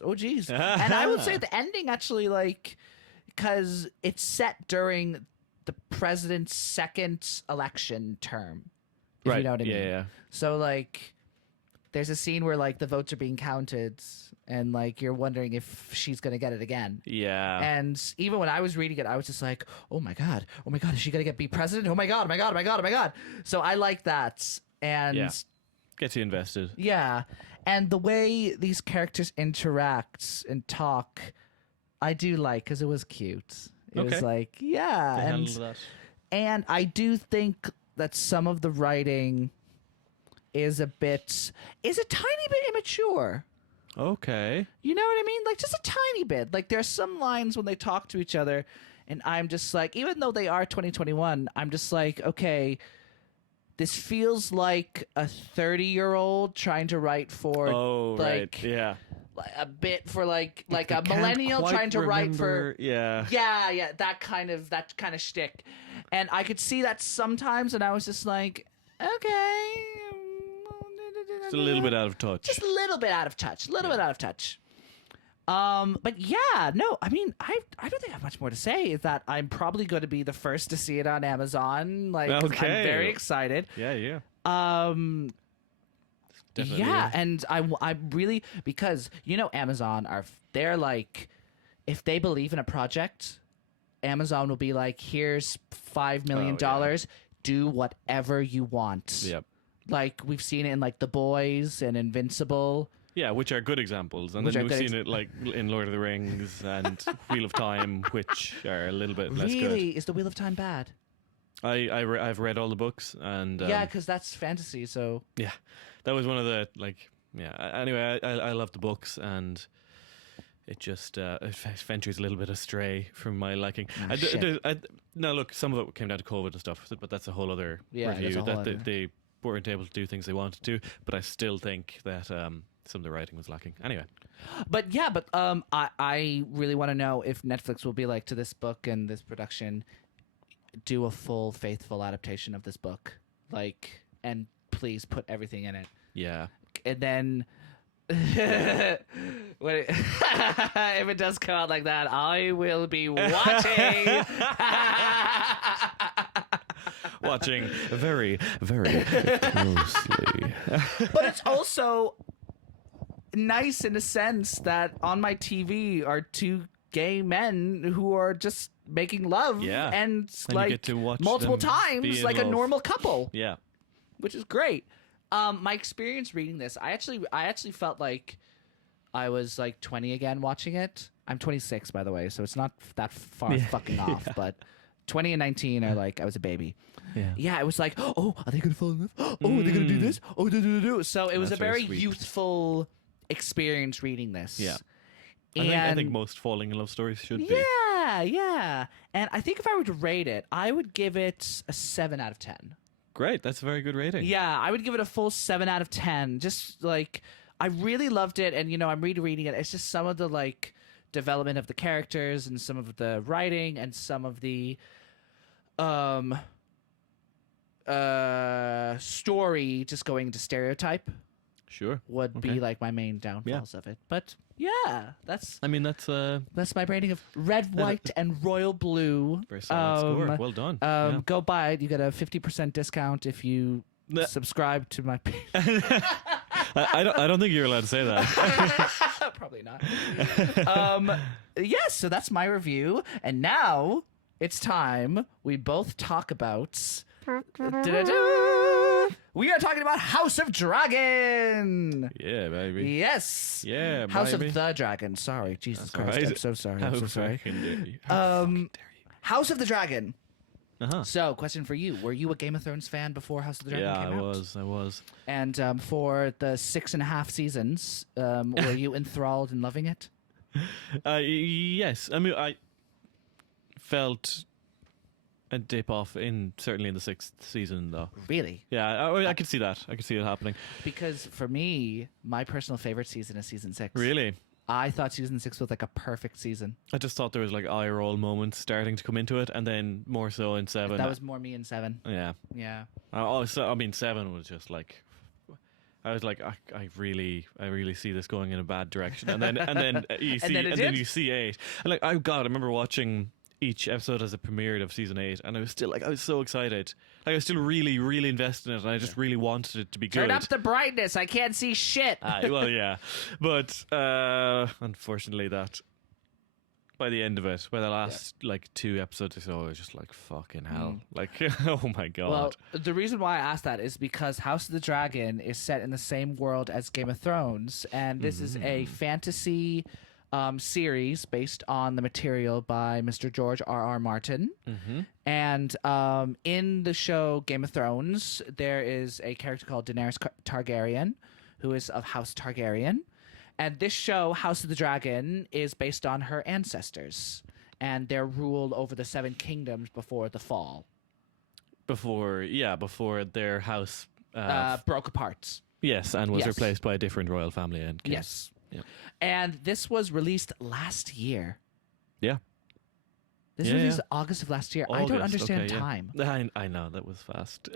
And I would say the ending actually, like, because it's set during the president's second election term. If you know what I mean. Yeah. So like, there's a scene where like the votes are being counted, and like you're wondering if she's gonna get it again. Yeah. And even when I was reading it, I was just like, oh my god, is she gonna be president? Oh my god. So I like that, and gets you invested. Yeah, and the way these characters interact and talk, I do like, because it was cute. It was like, and I do think that some of the writing is a tiny bit immature. Okay. You know what I mean? Like, just a tiny bit. Like, there's some lines when they talk to each other, and I'm just like, even though they are 2021, I'm just like, okay, this feels like a 30-year-old trying to write for, a bit for like a millennial trying to write for that kind of shtick. And I could see that sometimes, and I was just like, okay, it's a little bit out of touch. Just a little bit out of touch. But yeah, no, I mean, I don't think I have much more to say. Is that I'm probably going to be the first to see it on Amazon. Like, I'm very excited. Yeah. Definitely. Yeah, and I really, because Amazon they're like, if they believe in a project, Amazon will be like, here's $5 million, do whatever you want. Yep. Like, we've seen it in like The Boys and Invincible. Yeah, which are good examples. And then we've seen it like in Lord of the Rings and Wheel of Time, which are a little bit less good. Really? Is the Wheel of Time bad? I've read all the books, and yeah, because that's fantasy. So yeah, that was one of the Anyway, I love the books, and it just ventures a little bit astray from my liking. Now look, some of it came down to COVID and stuff, but that's a whole other review. They weren't able to do things they wanted to, but I still think that some of the writing was lacking. Anyway. But I really want to know if Netflix will be like to this book and this production, do a full faithful adaptation of this book, like, and please put everything in it. Yeah. And then if it does come out like that, I will be watching. Watching very, very closely. But it's also nice in a sense that on my TV are two gay men who are just making love Yeah. and you like get to watch multiple them be times in like a love. normal couple, Yeah. which is great. My experience reading this, I actually felt like I was like 20 again watching it. I'm 26, by the way, so it's not that far fucking off. But 20 and 19 are like I was a baby. Yeah, it was like, oh, are they gonna fall in love? Oh, are they gonna do this? Oh, do. So it was That's a very very sweet. youthful experience reading this. Yeah. And I think most falling in love stories should be. yeah. And I think if I were to rate it, I would give it a 7 out of 10. Great. That's a very good rating. Yeah, I would give it a full 7 out of 10. Just like I really loved it, and I'm rereading it. It's just some of the like development of the characters and some of the writing and some of the story just going into stereotype Sure. would be like my main downfalls of it. But yeah, that's my rating of Red, White, and Royal Blue. very solid score. Well done. Go buy it. You get a 50% discount if you subscribe to my page. I don't think you're allowed to say that. Probably not. Yes, so that's my review. And now it's time we both talk about... We are talking about House of Dragon. Yeah, baby. Yes. Yeah, House baby. of the Dragon. Sorry, Jesus That's all Christ. right. I'm so sorry. How I'm so sorry. fucking dare you. How fucking dare House of the Dragon. you. Uh-huh. So, question for you: were you a Game of Thrones fan before House of the Dragon Yeah, came out? I was. And for the 6.5 seasons, were you enthralled and loving it? Yes. I mean, I felt a dip off certainly in the 6th season, though. Really? Yeah, I could see that. I could see it happening. Because for me, my personal favorite season is season 6. Really? I thought season 6 was like a perfect season. I just thought there was like eye roll moments starting to come into it, and then more so in 7. That was more me in 7. Yeah. Yeah. I mean, 7 was just like, I was like, I really see this going in a bad direction, and then you see, then it and then did. you see 8, and like, I remember watching each episode as it premiered of season 8, and I was still like, I was so excited, like I was still really, really invested in it, and I just really wanted it to be good. Turn up the brightness. I can't see shit. Well, yeah, but unfortunately, that by the end of it, by the last like 2 episodes or so, I was just like, fucking hell, like, oh my god. Well, the reason why I asked that is because House of the Dragon is set in the same world as Game of Thrones, and this is a fantasy series based on the material by Mr. George R.R. Martin. And in the show Game of Thrones, there is a character called Daenerys Targaryen, who is of House Targaryen. And this show, House of the Dragon, is based on her ancestors and their rule over the 7 kingdoms before the fall. Before their house Broke apart. yes, and was Yes. replaced by a different royal family and king. Yes. Yeah. And this was released last year. Yeah. This was released August of last year. I don't August, understand okay, yeah. time. I know, that was fast.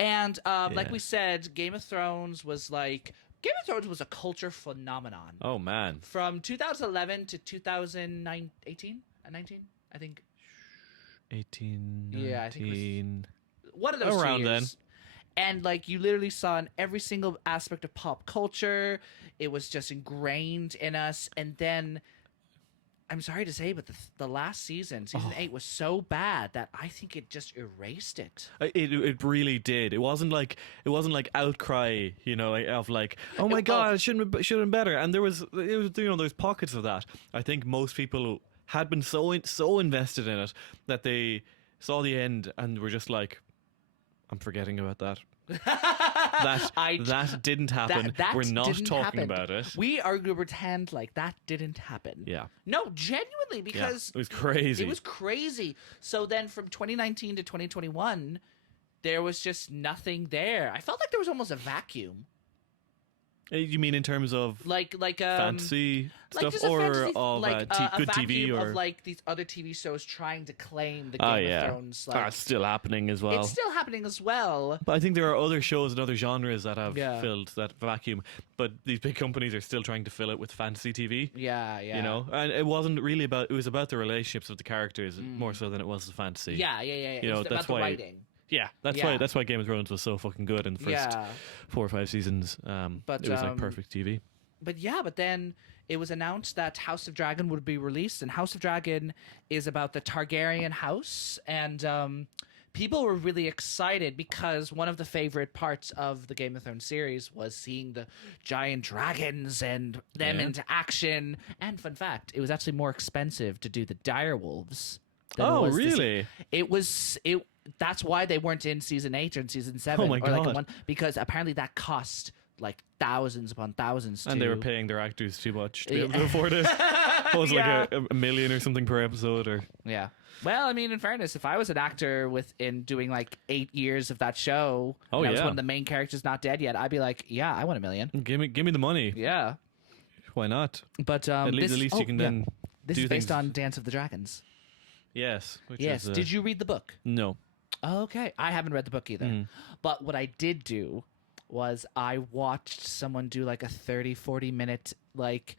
And like we said, Game of Thrones was a culture phenomenon. Oh man. From 2011 to 2018, 19, I think. 18, 19. Yeah, I think it was one of those Around 2 then. years. And like you literally saw in every single aspect of pop culture, it was just ingrained in us. And then, I'm sorry to say, but the last season 8, was so bad that I think it just erased it. It really did. It wasn't like outcry, of like, oh my god, it should have been better. And there was there's pockets of that. I think most people had been so invested in it that they saw the end and were just like, I'm forgetting about that. That didn't happen. That We're not didn't talking happen. about it. We are going to pretend like that didn't happen. Yeah. No, genuinely, because it was crazy. It was crazy. So then from 2019 to 2021, there was just nothing there. I felt like there was almost a vacuum. You mean in terms of like fantasy like stuff, just a or fantasy, of like a good vacuum TV, or of like these other TV shows trying to claim the Game of Thrones? Like, that's still happening as well. it's still happening as well. But I think there are other shows and other genres that have Yeah. filled that vacuum. But these big companies are still trying to fill it with fantasy TV. Yeah. And it wasn't really about. It was about the relationships of the characters more so than it was the fantasy. Yeah. You know, It's that's about the why- writing. Yeah, that's Yeah. why. That's why Game of Thrones was so fucking good in the first 4 or 5 seasons. But, it was like perfect TV. but then it was announced that House of Dragon would be released, and House of Dragon is about the Targaryen house, and people were really excited because one of the favorite parts of the Game of Thrones series was seeing the giant dragons and them into action. And fun fact, it was actually more expensive to do the direwolves. Oh, really? That's why they weren't in season 8 or in season 7 Oh my or like in God. 1, because apparently that cost like thousands upon thousands. And they were paying their actors too much to be able to afford it. What was it, like a million or something per episode, or Yeah. Well, I mean, in fairness, if I was an actor in doing like 8 years of that show, and I was one of the main characters not dead yet, I'd be like, yeah, I want $1 million. give me the money. Yeah. Why not? But At least you can then This do is based things. on Dance of the Dragons. Yes. Which Yes. is, Did you read the book? No. Okay. I haven't read the book either. But what I did do was I watched someone do like a 30-40 minute like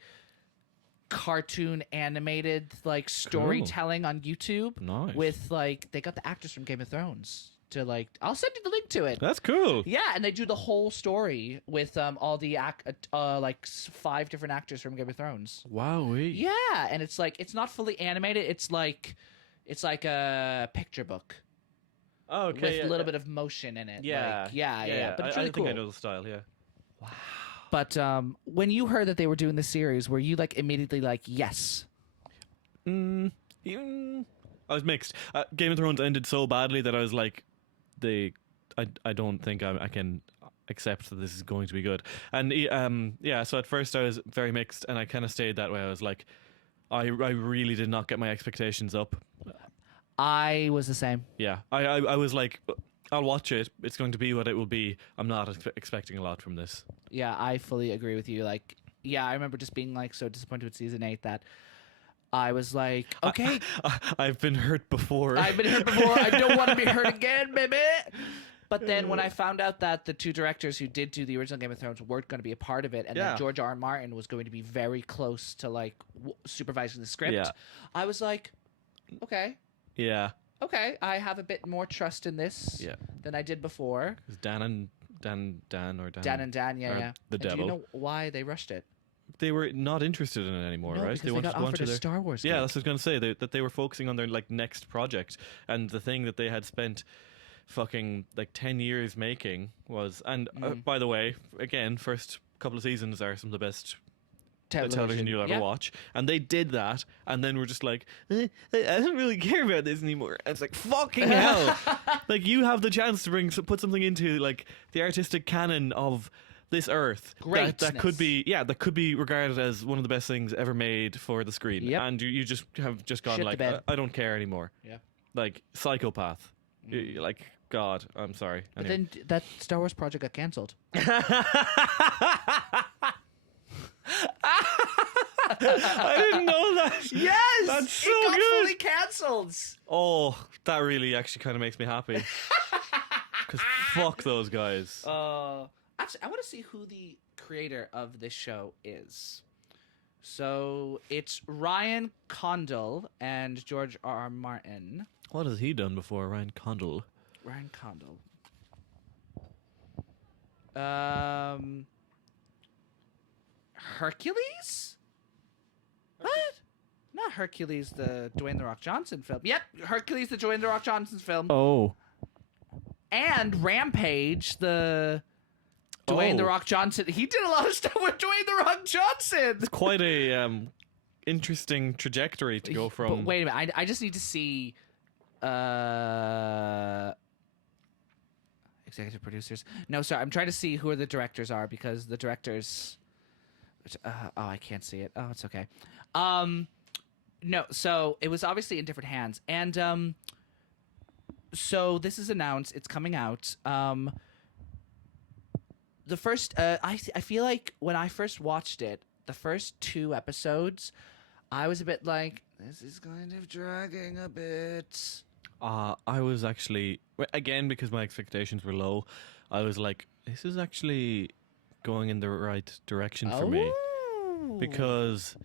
cartoon animated like storytelling on YouTube. Nice. With like they got the actors from Game of Thrones to like I'll send you the link to it. That's cool. Yeah, and they do the whole story with all the 5 different actors from Game of Thrones. Wowee. Yeah, and it's like it's not fully animated. It's like a picture book. Oh, okay. With a little bit of motion in it. Yeah. Like, yeah. But it's really cool. think I know the style. Yeah. But when you heard that they were doing the series, were you like immediately like, yes? I was mixed. Game of Thrones ended so badly that I was like, I don't think I can accept that this is going to be good. And so at first I was very mixed, and I kind of stayed that way. I was like, I really did not get my expectations up. I was the same. Yeah, I was like, I'll watch it. It's going to be what it will be. I'm not expecting a lot from this. Yeah, I fully agree with you. Like, yeah, I remember just being like so disappointed with season 8 that I was like, okay. I've been hurt before. I don't want to be hurt again, baby. But then when I found out that the 2 directors who did do the original Game of Thrones weren't going to be a part of it, and that George R. Martin was going to be very close to like supervising the script, I was like, okay. Yeah. Okay, I have a bit more trust in this than I did before. Dan and Dan, yeah. The devil. Do you know why they rushed it? They were not interested in it anymore, No, right? Because they got offered a Star Wars gig. Yeah, that's what I was going to say. That they were focusing on their like next project, and the thing that they had spent fucking like 10 years making was. And by the way, again, first couple of seasons are some of the best television you'll ever watch, and they did that, and then we're just like, I don't really care about this anymore. And it's like, fucking hell. Like, you have the chance to put something into like the artistic canon of this earth that could be regarded as one of the best things ever made for the screen, and you just have gone like, I don't care anymore. Like, psychopath. Like, God, I'm sorry. But then that Star Wars project got cancelled. I didn't know that. Yes, that's so it got good. fully cancelled. Oh, that really actually kind of makes me happy. Because fuck those guys. Actually, I want to see who the creator of this show is. So it's Rian Condal and George R. R. Martin. What has he done before, Rian Condal? Rian Condal. Hercules? What? Not Hercules, the Dwayne The Rock Johnson film. Yep, Hercules, the Dwayne The Rock Johnson film. Oh. And Rampage, the Dwayne The Rock Johnson. He did a lot of stuff with Dwayne The Rock Johnson. It's quite a interesting trajectory to go from. But wait a minute, I just need to see executive producers. No, sorry, I'm trying to see who the directors are, because the directors... I can't see it. Oh, it's okay. No, so it was obviously in different hands. And so this is announced. It's coming out. The first... I feel like when I first watched it, the first 2 episodes, I was a bit like, this is kind of dragging a bit. I was actually... Again, because my expectations were low, I was like, this is actually going in the right direction for me, because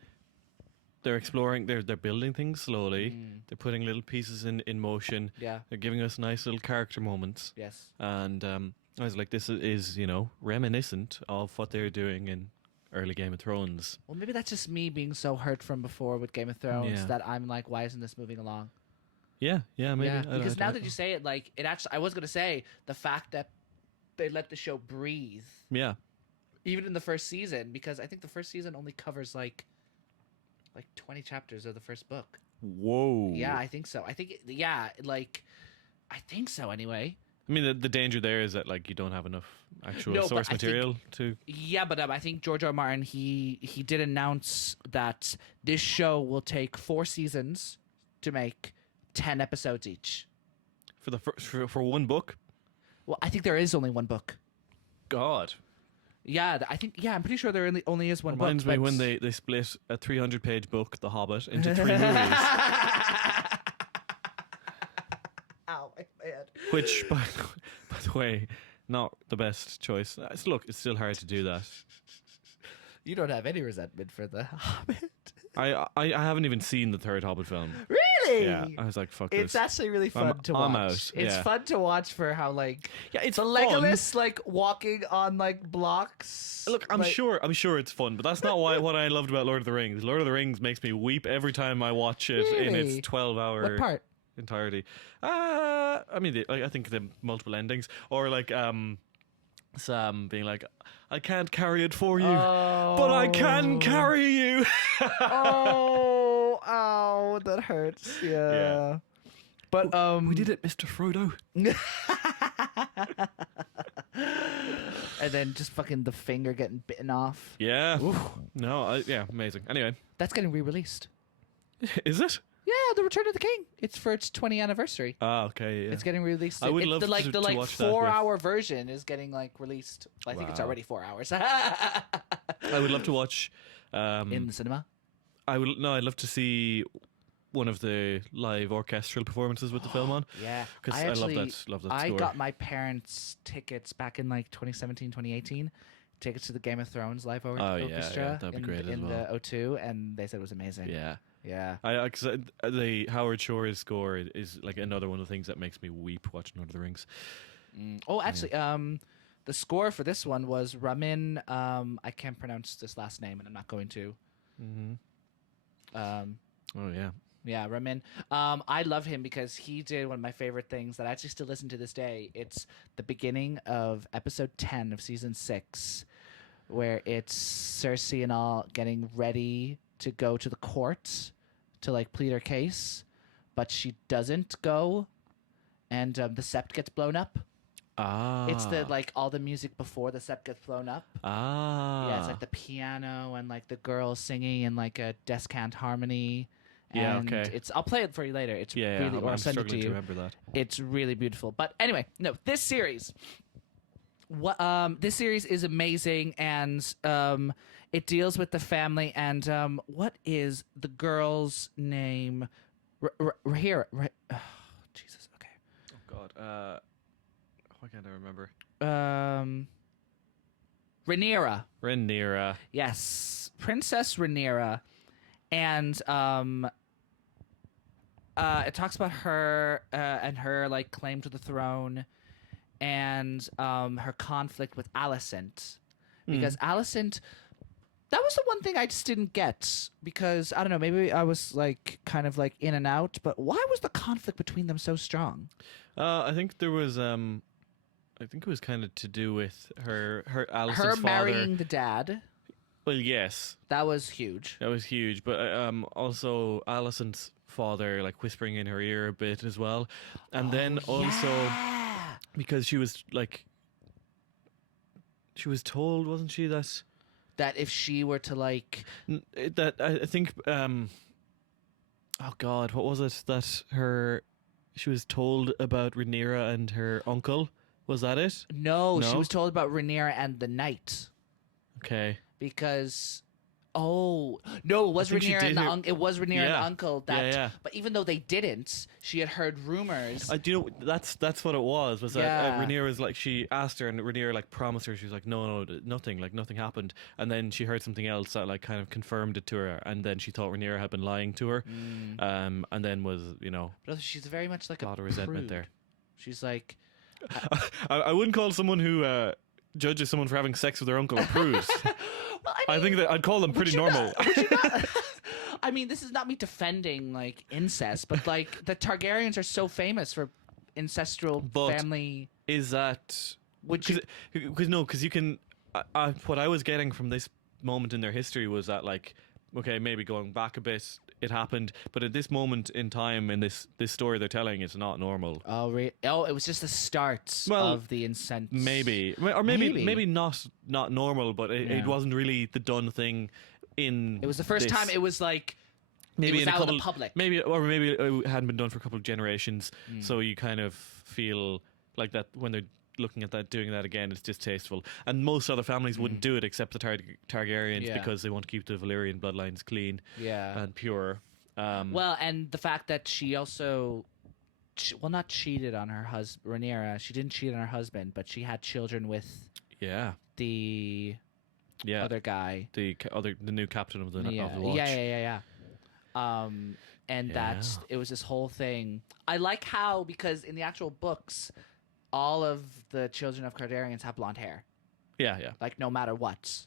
they're exploring, they're building things slowly, they're putting little pieces in motion, they're giving us nice little character moments, yes, and I was like, this is reminiscent of what they're doing in early Game of Thrones. Well, maybe that's just me being so hurt from before with Game of Thrones Yeah. that I'm like, why isn't this moving along? Yeah, maybe. Yeah, because now that you say it, like it actually, I was gonna say the fact that they let the show breathe, yeah, even in the first season, because I think the first season only covers like 20 chapters of the first book. whoa. Yeah, I think so. I think I think so anyway. I mean, the danger there is that like you don't have enough actual No, but source I think- material to. Yeah, but I think George R. R. Martin he did announce that this show will take 4 seasons to make 10 episodes each. For the for one book. Well, I think there is only one book. God. Yeah, I think. Yeah, I'm pretty sure there only is one Reminds book. me when they split a 300-page book, The Hobbit, into 3 movies. Ow, my head. Which, by the way, not the best choice. Look, it's still hard to do that. You don't have any resentment for the Hobbit. I haven't even seen the third Hobbit film. Really? Yeah, I was like, fuck It's this. actually really fun to watch. I'm out, It's yeah. fun to watch for how like Yeah, it's the fun. Legolas like walking on like blocks. Look, I'm like, sure it's fun, but that's not what I loved about Lord of the Rings. Lord of the Rings makes me weep every time I watch it in Really? its 12-hour What part? entirety. I mean, I think the multiple endings, or like Sam being like, "I can't carry it for you, but I can carry you." Oh, that hurts. Yeah. Yeah. But We did it, Mr. Frodo. and then just fucking the finger getting bitten off. Yeah. No, yeah, amazing. Anyway, That's getting re-released. is it? Yeah, The Return of the King. It's for its 20th anniversary. Ah, okay. Yeah. It's getting released. I would love the, to like watch the like that 4-hour version is getting like released. I think it's Wow. already 4 hours I would love to watch. in the cinema. I'd love to see one of the live orchestral performances with the film on. Yeah, Because I love that I score. got my parents' tickets back in like 2017, 2018. Tickets to the Game of Thrones live orchestra that'd be in, great as in well. the O2, and they said it was amazing. Yeah. Yeah. Cause the Howard Shore's score is like another one of the things that makes me weep watching Lord of the Rings. Oh, actually, the score for this one was Ramin. I can't pronounce this last name, and I'm not going to. Oh yeah. Yeah, Ramin. I love him because he did one of my favorite things that I actually still listen to this day. It's the beginning of episode 10 of season 6, where it's Cersei and all getting ready to go to the court to like plead her case, but she doesn't go, and the sept gets blown up. Ah. It's the like all the music before the sept gets blown up. Ah. Yeah, it's like the piano and like the girls singing in like a descant harmony. Yeah, And okay. I'll play it for you later. It's Yeah, really, or I'll I'm send it to struggling to you. remember that. It's really beautiful. But anyway, no, this series. This series is amazing, and it deals with the family. And what is the girl's name? Here, Jesus. Okay. Oh God. Why can't I remember? Rhaenyra. Rhaenyra. Yes, Princess Rhaenyra, and it talks about her and her like claim to the throne, and her conflict with Alicent, because Alicent. That was the one thing I just didn't get, because I don't know, maybe I was like kind of like in and out, but why was the conflict between them so strong? I think there was I think it was kind of to do with her Alicent's Her father. marrying the dad, Well, yes, that was huge. that was huge, but also Alicent's father like whispering in her ear a bit as well, and then also Yeah. because she was told, wasn't she, that That if she were to like that I think oh God, what was it that she was told about Rhaenyra and her uncle? Was that it? No, she No? was told about Rhaenyra and the knight, Okay. because no, it was I think she Rhaenyra and did hear- it was Rhaenyra and the Yeah. uncle that. Yeah. But even though they didn't, she had heard rumors. Do you know that's what it was? Was that Yeah. Rhaenyra was like, she asked her and Rhaenyra like promised her, she was like, no, nothing happened, and then she heard something else that like kind of confirmed it to her, and then she thought Rhaenyra had been lying to her, and then was But she's very much like a lot of resentment prude. there. She's like, I wouldn't call someone who judges someone for having sex with their uncle a prude. well, I I think that I'd call them pretty normal. Would you not? I mean, this is not me defending like incest, but like the Targaryens are so famous for ancestral family. Is that Would you? because you can. What I was getting from this moment in their history was that, like, okay, maybe going back a bit, it happened, but at this moment in time in this story they're telling, it's not normal. Oh, oh, it was just the start of the incest. Maybe, or maybe not normal, but it wasn't really the done thing. It was the first time it was like maybe it was in out in the public. Maybe it hadn't been done for a couple of generations, so you kind of feel like that when they're looking at that, doing that again, it's distasteful. And most other families wouldn't do it except the Targaryens because they want to keep the Valyrian bloodlines clean and pure. Well, and the fact that she also, not cheated on her husband, Rhaenyra. She didn't cheat on her husband, but she had children with the other guy, the new captain of the Watch. And that it was this whole thing. I like how, because in the actual books, all of the children of Targaryens have blonde hair. Yeah. Like no matter what.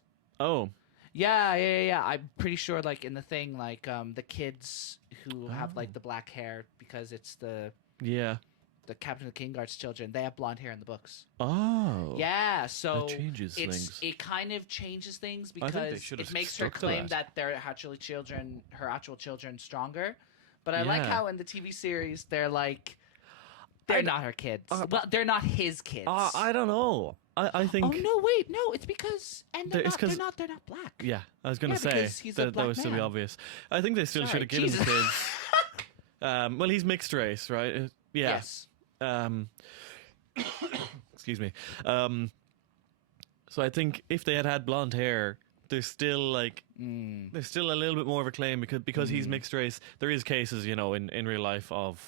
Oh. Yeah. I'm pretty sure, like in the thing, like the kids who have like the black hair, because it's the captain of the Kingguard's children, they have blonde hair in the books. Oh. Yeah, so that changes things. It kind of changes things I think they because should have it makes her stuck to claim that they're actually her actual children, stronger. But I like how in the TV series they're like, they're not her kids. Well, they're not his kids. I don't know. I think. Oh no! Wait, no. It's because they're not black. Yeah, I was going to say that would still be obvious. I think they still should have given the kids. Well, he's mixed race, right? Yeah. Yes. Excuse me. So I think if they had blonde hair, there's still there's still a little bit more of a claim because he's mixed race. There is cases, in real life of.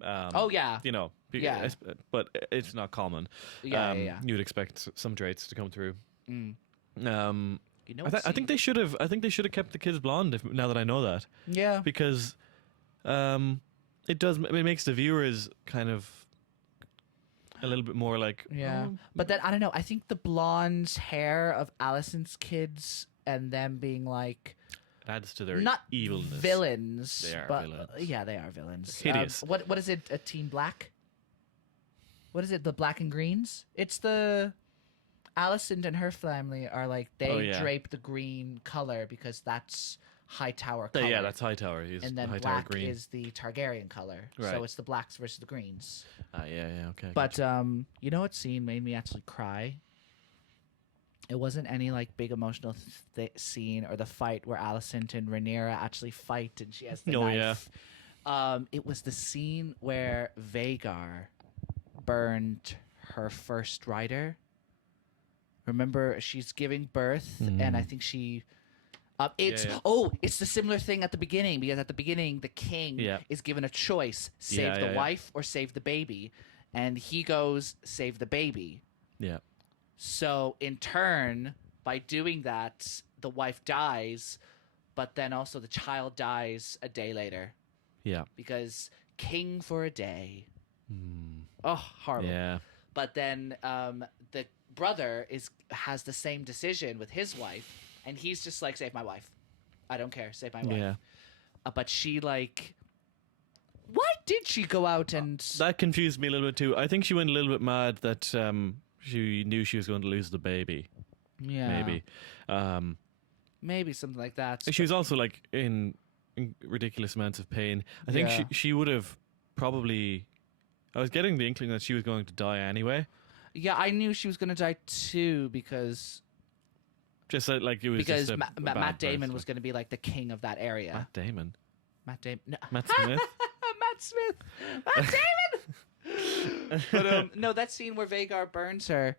But it's not common. You'd expect some traits to come through. I think they should have. I think they should have kept the kids blonde. Now that I know that, because it makes the viewers kind of a little bit more like But then I don't know. I think the blonde hair of Alicent's kids and them being like. It adds to their not evilness. Villains. They are villains. Yeah, they are villains. Hideous. What is it? A Team Black? What is it? The Black and Greens? It's the Alicent and her family are like they drape the green color because that's Hightower color. Yeah, that's Hightower. He's and then Hightower black green. is the Targaryen color. Right. So it's the blacks versus the greens. Okay. But you know what scene made me actually cry? It wasn't any like big emotional scene or the fight where Alicent and Rhaenyra actually fight and she has the knife. It was the scene where Vhagar burned her first rider. Remember, she's giving birth, and I think she. It's the similar thing at the beginning, because at the beginning the king is given a choice: save the wife or save the baby, and he goes save the baby. Yeah. So in turn, by doing that, the wife dies, but then also the child dies a day later. Yeah. Because king for a day. Oh, horrible. Yeah. But then the brother has the same decision with his wife, and he's just like, save my wife. I don't care. Save my wife. Yeah. But she like... Why did she go out and... That confused me a little bit too. I think she went a little bit mad that she knew she was going to lose the baby. Yeah. Maybe. Maybe something like that. She was also like in ridiculous amounts of pain. I think she would have probably... I was getting the inkling that she was going to die anyway. Yeah, I knew she was going to die too because... Just like it was because just Matt Damon was going to be like the king of that area. Matt Damon? Matt Damon? No. Matt Smith? Matt Smith! Matt Damon! But no, that scene where Vhagar burns her,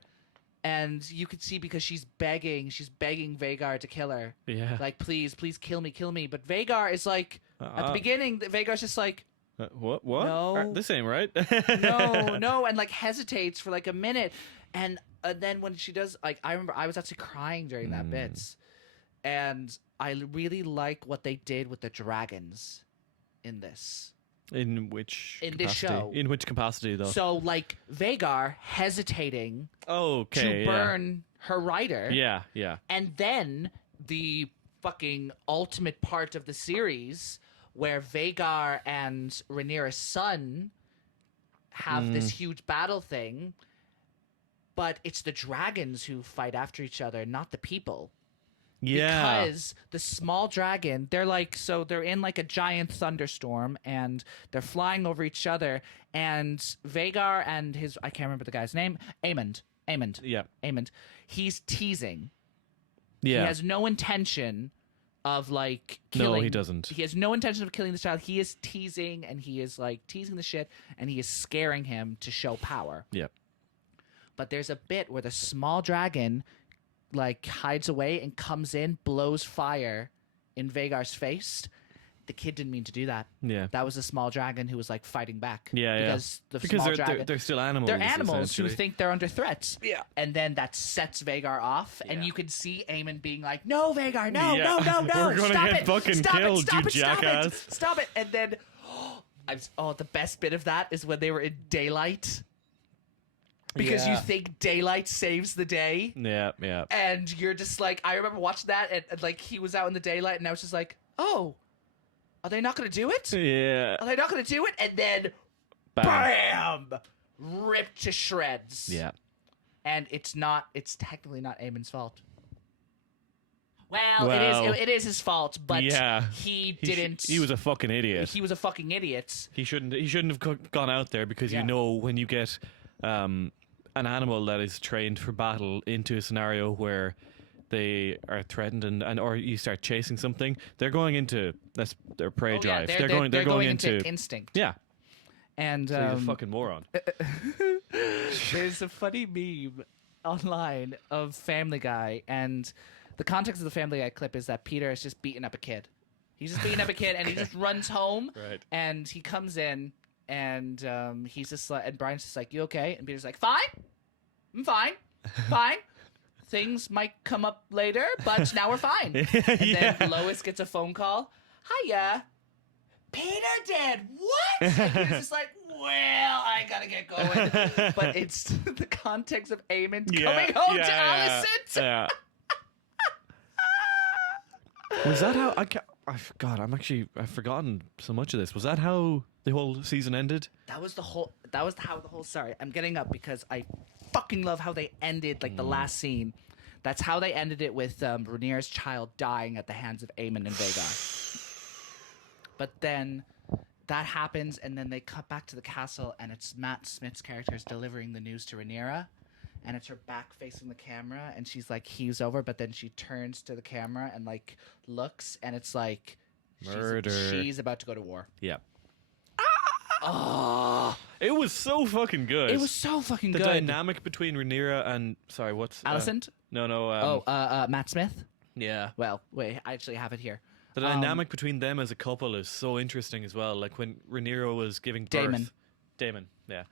and you could see because she's begging Vhagar to kill her. Yeah. Like, please kill me. But Vhagar is like, at the beginning, Vhagar's just like, what? No. This ain't right. no, and like hesitates for like a minute, and then when she does, like, I remember I was actually crying during that bit, and I really like what they did with the dragons in this. In which capacity? This show. In which capacity, though? So, like, Vhagar hesitating to burn her rider. Yeah. And then the fucking ultimate part of the series where Vhagar and Rhaenyra's son have this huge battle thing, but it's the dragons who fight after each other, not the people. Yeah. Because the small dragon, they're in like a giant thunderstorm and they're flying over each other, and Vhagar and I can't remember the guy's name, Aemond. Yeah. Aemond. He's teasing. Yeah. He has no intention of like killing. No, he doesn't. He has no intention of killing the child. He is teasing, and he is like teasing the shit, and he is scaring him to show power. Yeah. But there's a bit where the small dragon like hides away and comes in, blows fire in Vhagar's face. The kid didn't mean to do that. Yeah. That was a small dragon who was like fighting back. Yeah, because yeah. The small dragon, they're still animals. they're animals who essentially. think they're under threat. Yeah. And then that sets Vhagar off, and Yeah. you can see Aemon being like, "No, Vhagar, no, Yeah. no, We're gonna stop get it, fucking stop killed, it, stop you it, stop jackass." it, stop it." And then, the best bit of that is when they were in daylight. Because you think daylight saves the day. Yeah, yeah. And you're just like, I remember watching that, and like he was out in the daylight, and I was just like, oh, are they not going to do it? Yeah. Are they not going to do it? And then, Bam. bam, ripped to shreds. Yeah. And it's technically not Aemon's fault. Well, it is his fault, but yeah. he didn't. He was a fucking idiot. He was a fucking idiot. He shouldn't have gone out there, because Yeah. you know, when you get an animal that is trained for battle into a scenario where they are threatened and or you start chasing something, they're going into their prey drive. They're going into instinct. Yeah. And So he's a fucking moron. there's a funny meme online of Family Guy, and the context of the Family Guy clip is that Peter is just beating up a kid. He's just beating up a kid, and he just runs home. Right. And he comes in, and he's just like, and Brian's just like, "You okay?" And Peter's like, "Fine, I'm fine, fine. Things might come up later, but now we're fine." And then Lois gets a phone call. "Hiya, Peter did what?" And Peter's just like, "Well, I gotta get going." But it's the context of Aemon coming home to Alicent. Yeah. Was that how God, I've forgotten so much of this. Was that how the whole season ended? That was how the whole. Sorry, I'm getting up because I fucking love how they ended like the last scene. That's how they ended it, with Rhaenyra's child dying at the hands of Aemon and Vhagar. But then that happens, and then they cut back to the castle, and it's Matt Smith's character is delivering the news to Rhaenyra, and it's her back facing the camera, and she's like heaves over, but then she turns to the camera and like looks, and it's like Murder. She's about to go to war. Yeah. Oh, It was so fucking good. it was so fucking the good. dynamic between Rhaenyra and what's Alicent? No. Matt Smith. Yeah. Well, wait, I actually have it here. The dynamic between them as a couple is so interesting as well. Like when Rhaenyra was giving birth. Daemon, yeah.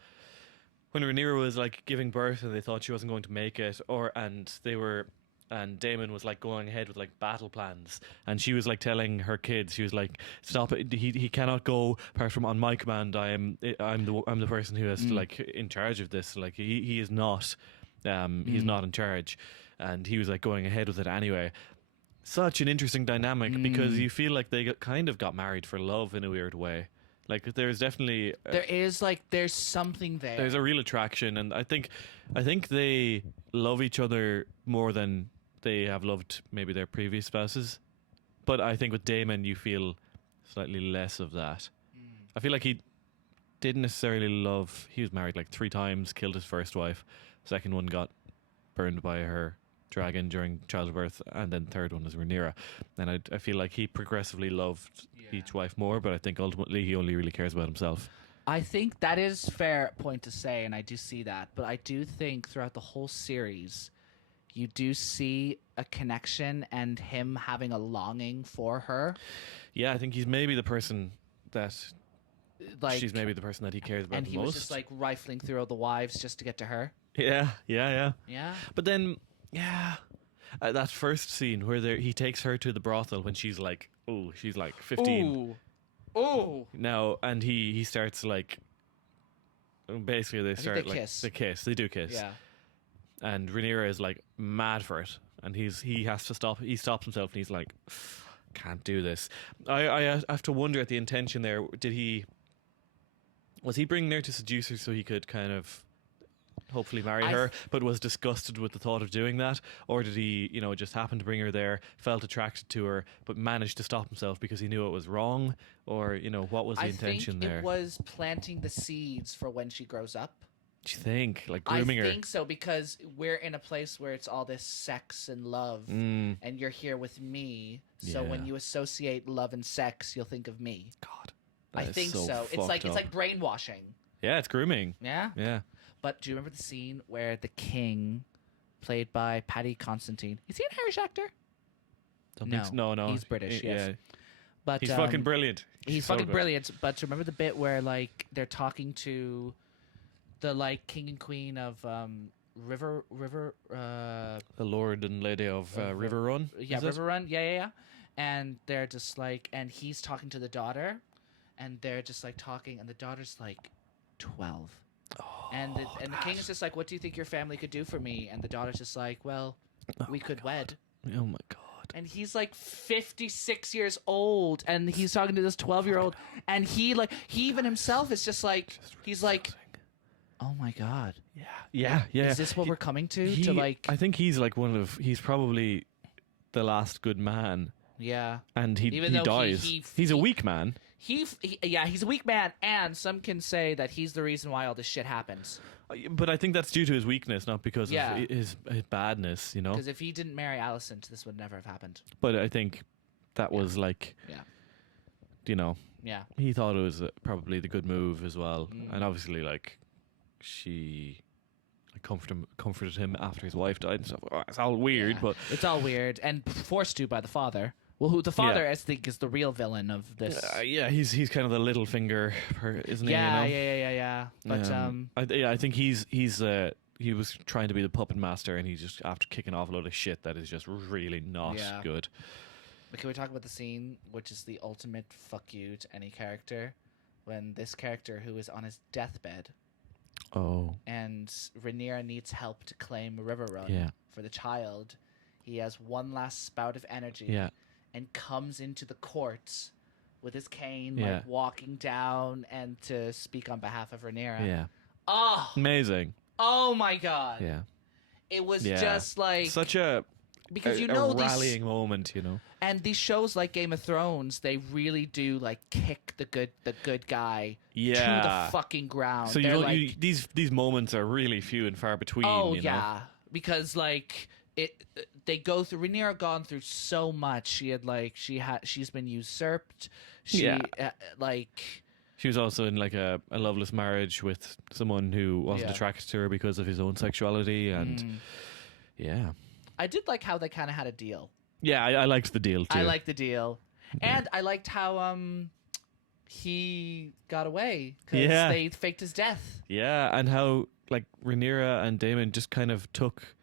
When Rhaenyra was like giving birth and they thought she wasn't going to make it, and Daemon was like going ahead with like battle plans, and she was like telling her kids, she was like, "Stop it! He cannot go apart from on my command. I'm the person who is like in charge of this. Like he is not, he's not in charge." And he was like going ahead with it anyway. Such an interesting dynamic, because you feel like they kind of got married for love in a weird way. Like there's definitely there's something there. There's a real attraction, and I think they love each other more than they have loved maybe their previous spouses. But I think with Daemon you feel slightly less of that. I feel like he didn't necessarily love. He was married like 3 times, killed his first wife, second one got burned by her dragon during childbirth, and then third one was Rhaenyra. And I feel like he progressively loved each wife more, but I think ultimately he only really cares about himself. I think that is fair point to say, and I do see that. But I do think throughout the whole series, you do see a connection and him having a longing for her. Yeah, I think he's maybe the person that Like, she's maybe the person that he cares about and the he most. was just like rifling through all the wives just to get to her. Yeah. Yeah. But then, that first scene where he takes her to the brothel when she's like 15 Ooh. now, and he starts like, basically they think start they like kiss. they do kiss, Yeah. and Rhaenyra is like mad for it, and he has to stop. He stops himself, and he's like, "Can't do this." I have to wonder at the intention there. Was he bringing her to seduce her so he could kind of hopefully marry her, but was disgusted with the thought of doing that? Or did he, just happen to bring her there, felt attracted to her, but managed to stop himself because he knew it was wrong? Or, what was the intention there? It was planting the seeds for when she grows up. Do you think? Like grooming her? I think so, because we're in a place where it's all this sex and love, and you're here with me. So when you associate love and sex, you'll think of me. God. I think so. It's like brainwashing. Yeah, it's grooming. Yeah? Yeah. But do you remember the scene where the king, played by Paddy Constantine, is he an Irish actor? No. He's British, yes. Yeah. But he's fucking brilliant. He's fucking brilliant. But do you remember the bit where like they're talking to the like king and queen of River the Lord and Lady of River Run? Yeah, River Run. Yeah. And they're just like, and he's talking to the daughter, and they're just like talking, and the daughter's like 12. And the king is just like, what do you think your family could do for me? And the daughter's just like, well, we could wed. Oh my God. And he's like 56 years old, and he's talking to this 12-year-old, and he even himself is just like, he's like, oh my God. Yeah. Is this what we're coming to like? I think he's like he's probably the last good man. Yeah. And he dies. He's a weak man. He's a weak man, and some can say that he's the reason why all this shit happens. But I think that's due to his weakness, not because of his badness, Because if he didn't marry Alicent, this would never have happened. But I think that was like, he thought it was probably the good move as well. And obviously, like, she comforted him after his wife died and stuff. It's all weird, but... It's all weird, and forced to by the father. Well, who the father I think is the real villain of this. He's kind of the little finger, isn't he? Yeah. But I think he was trying to be the puppet master, and he just after kicking off a load of shit that is just really not good. But can we talk about the scene, which is the ultimate fuck you to any character, when this character who is on his deathbed, and Rhaenyra needs help to claim Riverrun for the child. He has one last spout of energy. And comes into the court with his cane, like walking down and to speak on behalf of Rhaenyra. Yeah. Oh, amazing. Oh my God. Yeah. It was just like such a rallying moment, And these shows like Game of Thrones, they really do like kick the good guy to the fucking ground. So these moments are really few and far between. Oh yeah, because like. They go through. Rhaenyra gone through so much. She's been usurped. She was also in like a loveless marriage with someone who wasn't attracted to her because of his own sexuality, and I did like how they kind of had a deal. Yeah, I liked the deal too. I liked the deal, and I liked how he got away because they faked his death. Yeah, and how like Rhaenyra and Daemon just kind of took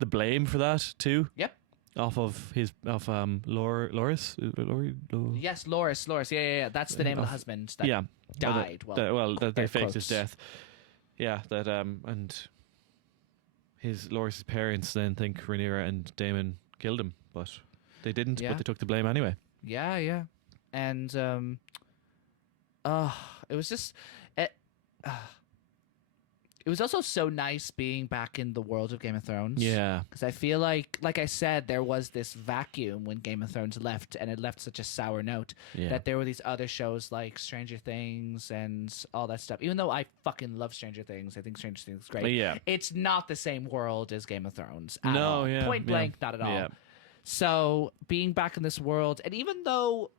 the blame for that too. Yep. Off Loris. Yes, Loris. Yeah. That's the name of the husband that died. That they faked his death. Yeah. That and Loris's parents then think Rhaenyra and Daemon killed him, but they didn't. But they took the blame anyway. Yeah. And it was just. It was also so nice being back in the world of Game of Thrones. Yeah. Because I feel like I said, there was this vacuum when Game of Thrones left, and it left such a sour note that there were these other shows like Stranger Things and all that stuff. Even though I fucking love Stranger Things, I think Stranger Things is great. Yeah. It's not the same world as Game of Thrones at all. Point blank, not at all. Yeah. So being back in this world, and even though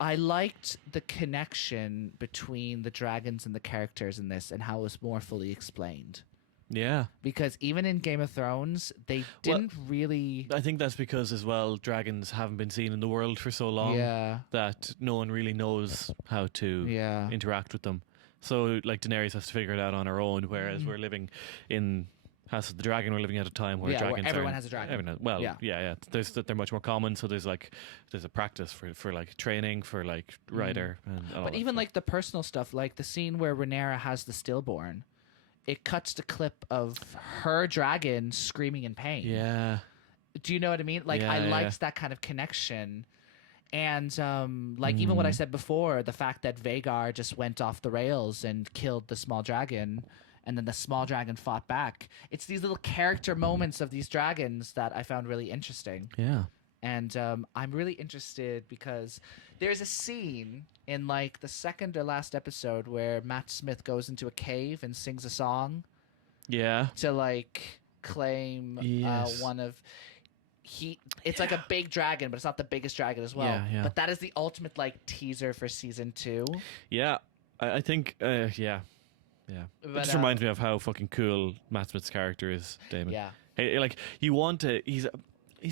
I liked the connection between the dragons and the characters in this and how it was more fully explained. Yeah. Because even in Game of Thrones, they didn't really... I think that's because, as well, dragons haven't been seen in the world for so long that no one really knows how to interact with them. So, like, Daenerys has to figure it out on her own, whereas we're living in... House of the Dragon, we're living at a time where dragons where everyone has a dragon. They're much more common, so there's a practice for like training for like rider and all but even like the personal stuff, like the scene where Rhaenyra has the stillborn, it cuts to clip of her dragon screaming in pain. Yeah. Do you know what I mean? Like, Yeah, I yeah, liked that kind of connection. And like even what I said before, the fact that Vhagar just went off the rails and killed the small dragon, and then the small dragon fought back. It's these little character moments of these dragons that I found really interesting. Yeah. And I'm really interested because there's a scene in like the second or last episode where Matt Smith goes into a cave and sings a song Yeah. to like claim Yes. one of it's like a big dragon, but it's not the biggest dragon as well. Yeah. But that is the ultimate like teaser for season 2. Yeah. I think, yeah. It But, just reminds me of how fucking cool Matt Smith's character is, Damon. Yeah. Hey, like, you want to... He's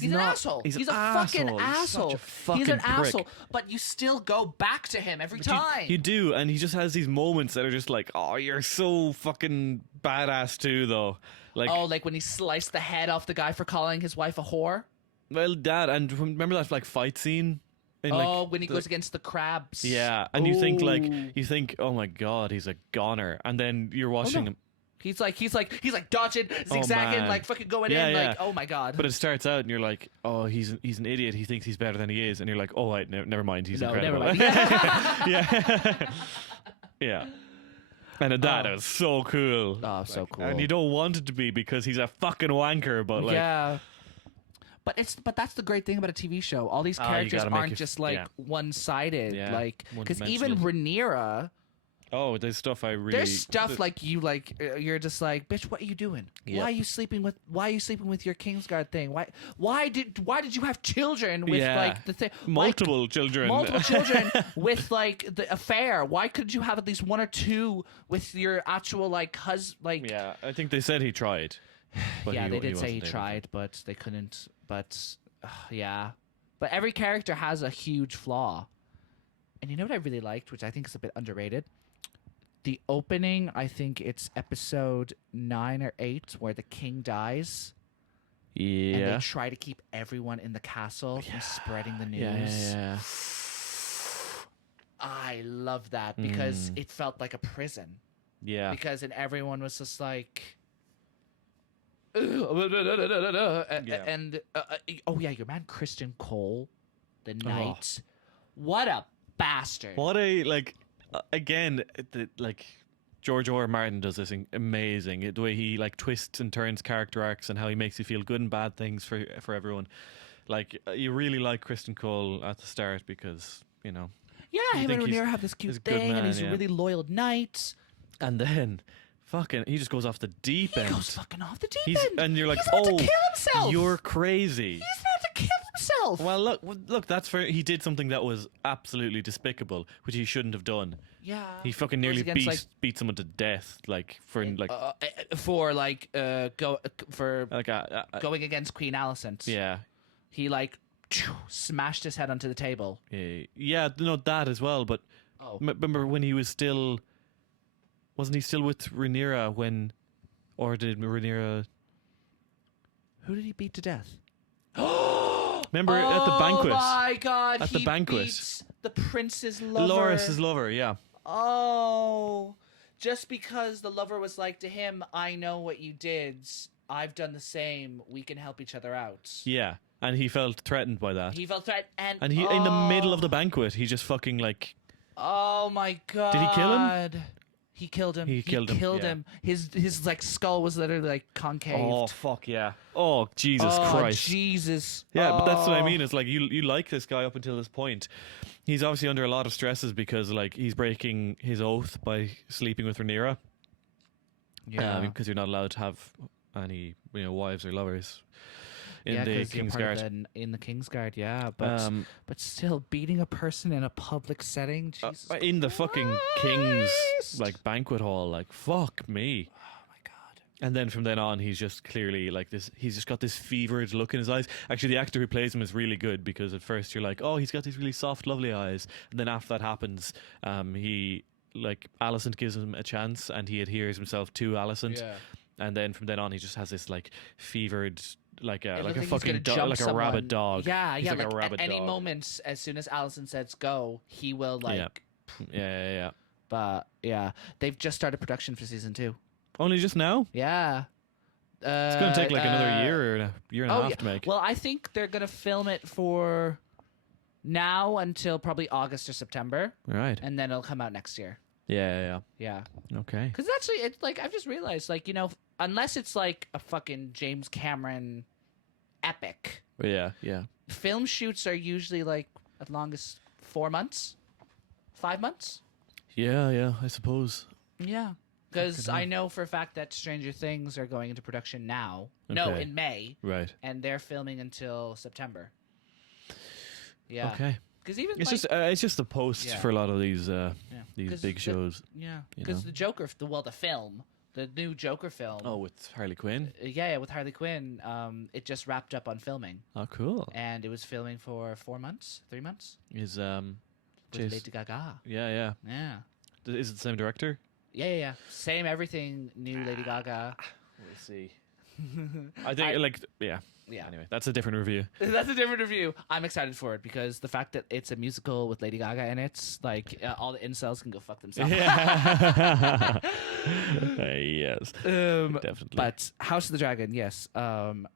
an not, asshole. He's a an fucking asshole. asshole. He's such a fucking He's an prick. asshole, but you still go back to him every time. You do, and he just has these moments that are just like, oh, you're so fucking badass too, though. Like, Oh, like when he sliced the head off the guy for calling his wife a whore? well, Dad, and remember that like fight scene? In, like, When he goes against the crabs. Yeah, and you think Ooh. oh my god, he's a goner, and then you're watching no. him. He's like dodging, zigzagging, man. like fucking going Yeah, in, yeah. like, oh my god. But it starts out, and you're like, oh, he's an idiot. He thinks he's better than he is, and you're like, oh, wait, never mind. He's incredible. Never mind. Yeah. Yeah. And that is so cool. Oh, so cool. And you don't want it to be because he's a fucking wanker, but like, yeah. But that's the great thing about a TV show. All these you characters gotta make aren't it- just like yeah. one-sided. Yeah, Like, because even one-dimensional. Rhaenyra, oh, there's stuff I really. there's stuff like you like. You're just like, bitch, what are you doing? Yep. Why are you sleeping with your Kingsguard thing? Why did you have children with Yeah. like the thing? multiple children. Multiple children with like the affair. Why couldn't you have at least one or two with your actual like husband? Like, Yeah, I think they said he tried. But yeah, they did say wasn't he able to. tried, but they couldn't. But yeah, but every character has a huge flaw. And you know what I really liked, which I think is a bit underrated? The opening, I think it's episode 9 or 8, where the king dies. And Yeah. they try to keep everyone in the castle from spreading the news. Yeah. I love that because it felt like a prison. Yeah. Because and everyone was just like, and oh yeah, your man Christian Cole, the knight, what a bastard! What a again, like George R. R. Martin does this amazing. The way he like twists and turns character arcs and how he makes you feel good and bad things for everyone. Like you really like Kristen Cole at the start because you know. Yeah, you him and think he's Rhaenyra have this a cute good thing, man, and he's yeah. a really loyal knight. And then, fucking, he just goes off the deep He end. goes fucking off the deep end, And you're like, he's about oh, to kill himself. you're crazy. He's about to kill himself. Well, look, that's fair. He did something that was absolutely despicable, which he shouldn't have done. yeah, He fucking Goes nearly against, beat someone to death, like for like going against Queen Alicent. yeah. He like smashed his head onto the table. Yeah, no, that as well. But Oh. remember when he was still, wasn't he still with Rhaenyra when, or did Rhaenyra? Who did he beat to death? Remember at the banquet? Oh my god! At the banquet. beats the prince's lover. Loris's lover, yeah. Oh, just because the lover was like to him, "I know what you did. I've done the same. We can help each other out." Yeah, and he felt threatened by that. He felt threatened, And he, in the middle of the banquet, he just fucking like, Oh my god! Did he kill him? He killed him. He killed him, yeah. His like skull was literally like concave. oh fuck yeah, oh Jesus Christ. Jesus! Yeah, but that's what I Oh. mean. It's like you like this guy up until this point. He's obviously under a lot of stresses because like he's breaking his oath by sleeping with Rhaenyra. Yeah, because you're not allowed to have any wives or lovers in yeah, the 'cause you're part of Kingsguard. in the Kingsguard, yeah, but still beating a person in a public setting, Jesus in the fucking king's Christ. like banquet hall, like fuck me. Oh my god! And then from then on, he's just clearly like this. He's just got this fevered look in his eyes. Actually, the actor who plays him is really good because at first you're like, oh, he's got these really soft, lovely eyes, and then after that happens, he like Alicent gives him a chance, and he adheres himself to Alicent. Yeah. And then from then on, he just has this like fevered, like It a looked like he's fucking gonna dog, jump like a someone. rabid dog. Yeah, He's yeah. like a Like rabid at any dog. moment, as soon as Alicent says go, he will like. Yeah. Yeah. But yeah, they've just started production for season 2. Only just now? Yeah. It's going to take like another year or a year and a half to make. Well, I think they're going to film it for now until probably August or September, Right. and then it'll come out next year. Yeah. Yeah. Okay. Because actually, it's like I've just realized, like, unless it's like a fucking James Cameron epic, Yeah. film shoots are usually like as long as 4 months, 5 months. Yeah, I suppose. Yeah. Because Fucking hell. I know for a fact that Stranger Things are going into production now. No, Okay. in May. Right. And they're filming until September. Yeah. Okay. Because even It's like, it's just a post for a lot of these 'Cause big shows. Yeah. you Because know. the Joker, the film, the new Joker film. Oh, with Harley Quinn. Yeah, with Harley Quinn. It just wrapped up on filming, Oh, cool. and it was filming for 4 months, 3 months. Is With Jace- Lady Gaga. Yeah. Yeah. Is it the same director? Yeah. Same everything. New Lady Gaga. We'll see. I think yeah. Anyway, that's a different review. That's a different review. I'm excited for it because the fact that it's a musical with Lady Gaga in it's like all the incels can go fuck themselves. Yeah. Yes. Definitely. But House of the Dragon, yes. I'm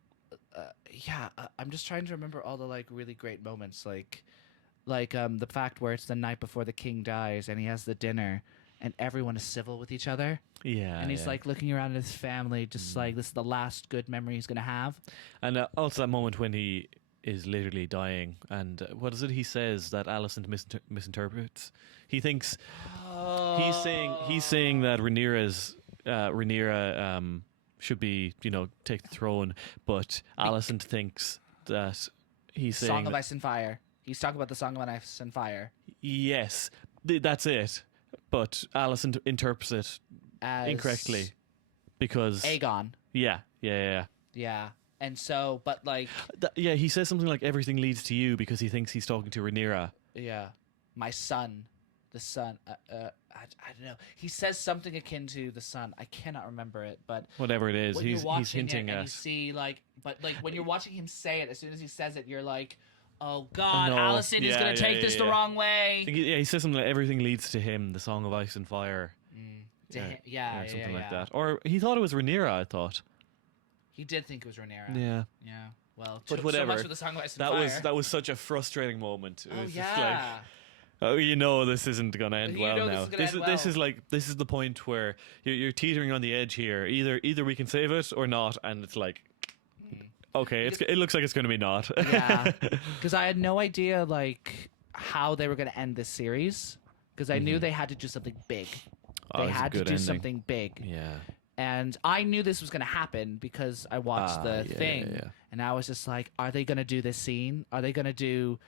just trying to remember all the like really great moments, like the fact where it's the night before the king dies and he has the dinner and everyone is civil with each other. Yeah. And he's like looking around at his family, just like this is the last good memory he's gonna have. And also that moment when he is literally dying, and what is it he says that Alicent misinterprets? He thinks he's saying that Rhaenyra should be take the throne, but Alicent thinks that he's saying Song of Ice and Fire. He's talking about the Song of Ice and Fire. Yes, that's it. But Alicent interprets it As incorrectly because Aegon. Yeah. Yeah. And so, but like, He says something like everything leads to you because he thinks he's talking to Rhaenyra. yeah, my son, the son. I don't know. He says something akin to the son. I cannot remember it, but Whatever it is, when he's you're watching hinting it and at. you see like, but like when you're watching him say it, as soon as he says it, you're like, oh God, No. Alicent is gonna take this the wrong way. He says something like everything leads to him, the Song of Ice and Fire. Yeah, something like that. Or he thought it was Rhaenyra, I thought. He did think it was Rhaenyra. Yeah. Yeah. Well, But so whatever. much for the Song of Ice and Fire. That was such a frustrating moment. It Oh was just like, yeah. this isn't going to end You well know now. this is gonna end well. This is the point where you're teetering on the edge here. Either we can save it or not, and it's like, okay, it looks like it's going to be not. Yeah, because I had no idea like how they were going to end this series. Because I knew they had to do something big. Oh, They it's a had to good do ending. something big. Yeah. And I knew this was going to happen because I watched the thing. Yeah. And I was just like, are they going to do this scene? Are they going to do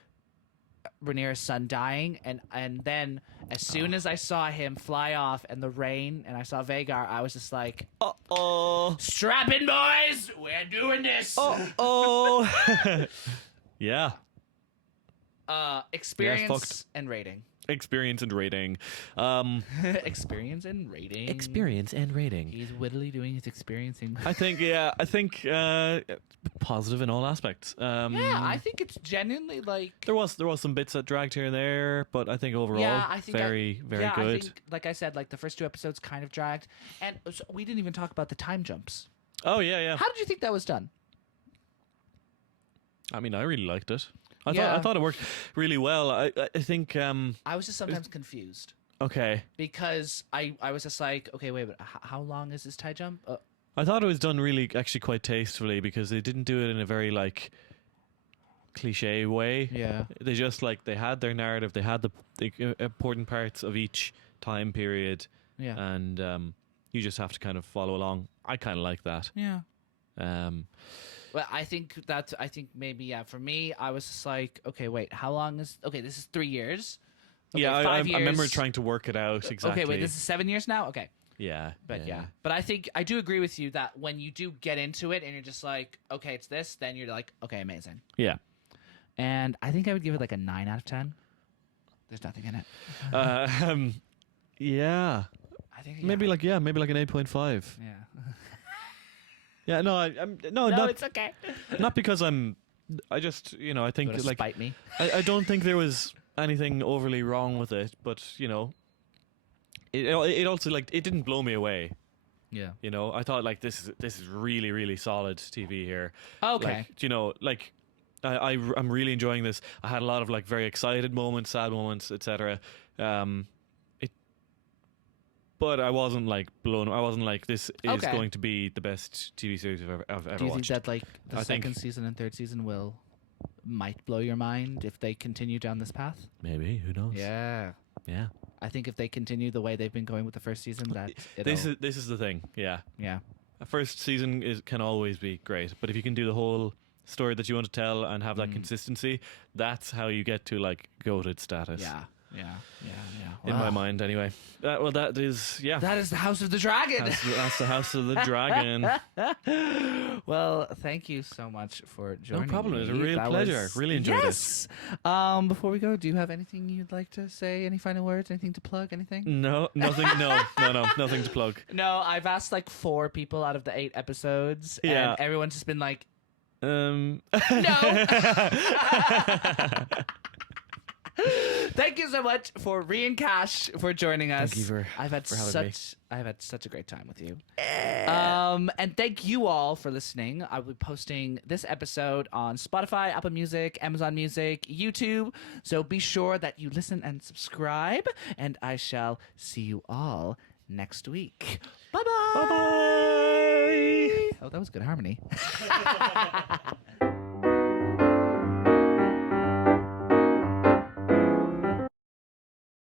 Rhaenyra's son dying? And then as soon as I saw him fly off and the rain and I saw Vhagar, I was just like, Uh-oh. strap in, boys! We're doing this! Oh. Yeah. Experience fucked. and rating. Experience and rating. Experience and rating. Experience and rating. He's wittily doing his experiencing. I think positive in all aspects. Yeah, I think it's genuinely like. There was some bits that dragged here and there, but I think overall, Yeah, I think very I good. think, like I said, like the first 2 episodes kind of dragged, and so we didn't even talk about the time jumps. Oh yeah. How did you think that was done? I mean, I really liked it. I Yeah. thought it worked really well. I think I was just sometimes confused okay. because I was just like, okay, wait, but how long is this tie jump? I thought it was done really actually quite tastefully because they didn't do it in a very like cliche way. Yeah. They just like they had their narrative, they had the important parts of each time period, Yeah. and you just have to kind of follow along. I kind of like that. Yeah. Well, I think maybe, yeah, for me, I was just like, okay, wait, how long is, okay, this is 3 years. Okay, yeah, I 5 years. remember trying to work it out exactly. Okay, wait, this is 7 years now? Okay. Yeah. But yeah. But I think, I do agree with you that when you do get into it and you're just like, okay, it's this, then you're like, okay, amazing. Yeah. And I think I would give it like a 9 out of 10. There's nothing in it. Yeah. I think Maybe like an 8.5. Yeah. Yeah, no, I'm no, No, not it's okay. not because I just I think Gonna like spite me. I don't think there was anything overly wrong with it, but it also like it didn't blow me away. Yeah. You know, I thought like this is really, really solid TV here. Okay. Like, you know, like I'm really enjoying this. I had a lot of like very excited moments, sad moments, etc. But I wasn't like blown. I wasn't like, this is going to be the best TV series I've ever Do you watched. think that like the I second think- season and third season might blow your mind if they continue down this path? Maybe, who knows? Yeah. Yeah. I think if they continue the way they've been going with the first season, that This is the thing. Yeah. yeah. A first season can always be great, but if you can do the whole story that you want to tell and have that consistency, that's how you get to like goated status. Yeah. In my mind, anyway. Well, that is That is the House of the Dragon. That's the House of the Dragon. Well, thank you so much for joining me. No problem. It was a real pleasure. Really enjoyed it. Yes. Before we go, do you have anything you'd like to say? Any final words? Anything to plug? Anything? No, nothing. No, nothing to plug. No, I've asked like 4 people out of the 8 episodes, Yeah. and everyone's just been like, No. Thank you so much for Riain Cash for joining us. Thank you for having me. I've had such a great time with you. And thank you all for listening. I will be posting this episode on Spotify, Apple Music, Amazon Music, YouTube. So be sure that you listen and subscribe. And I shall see you all next week. Bye-bye. Bye-bye. Oh, that was good harmony.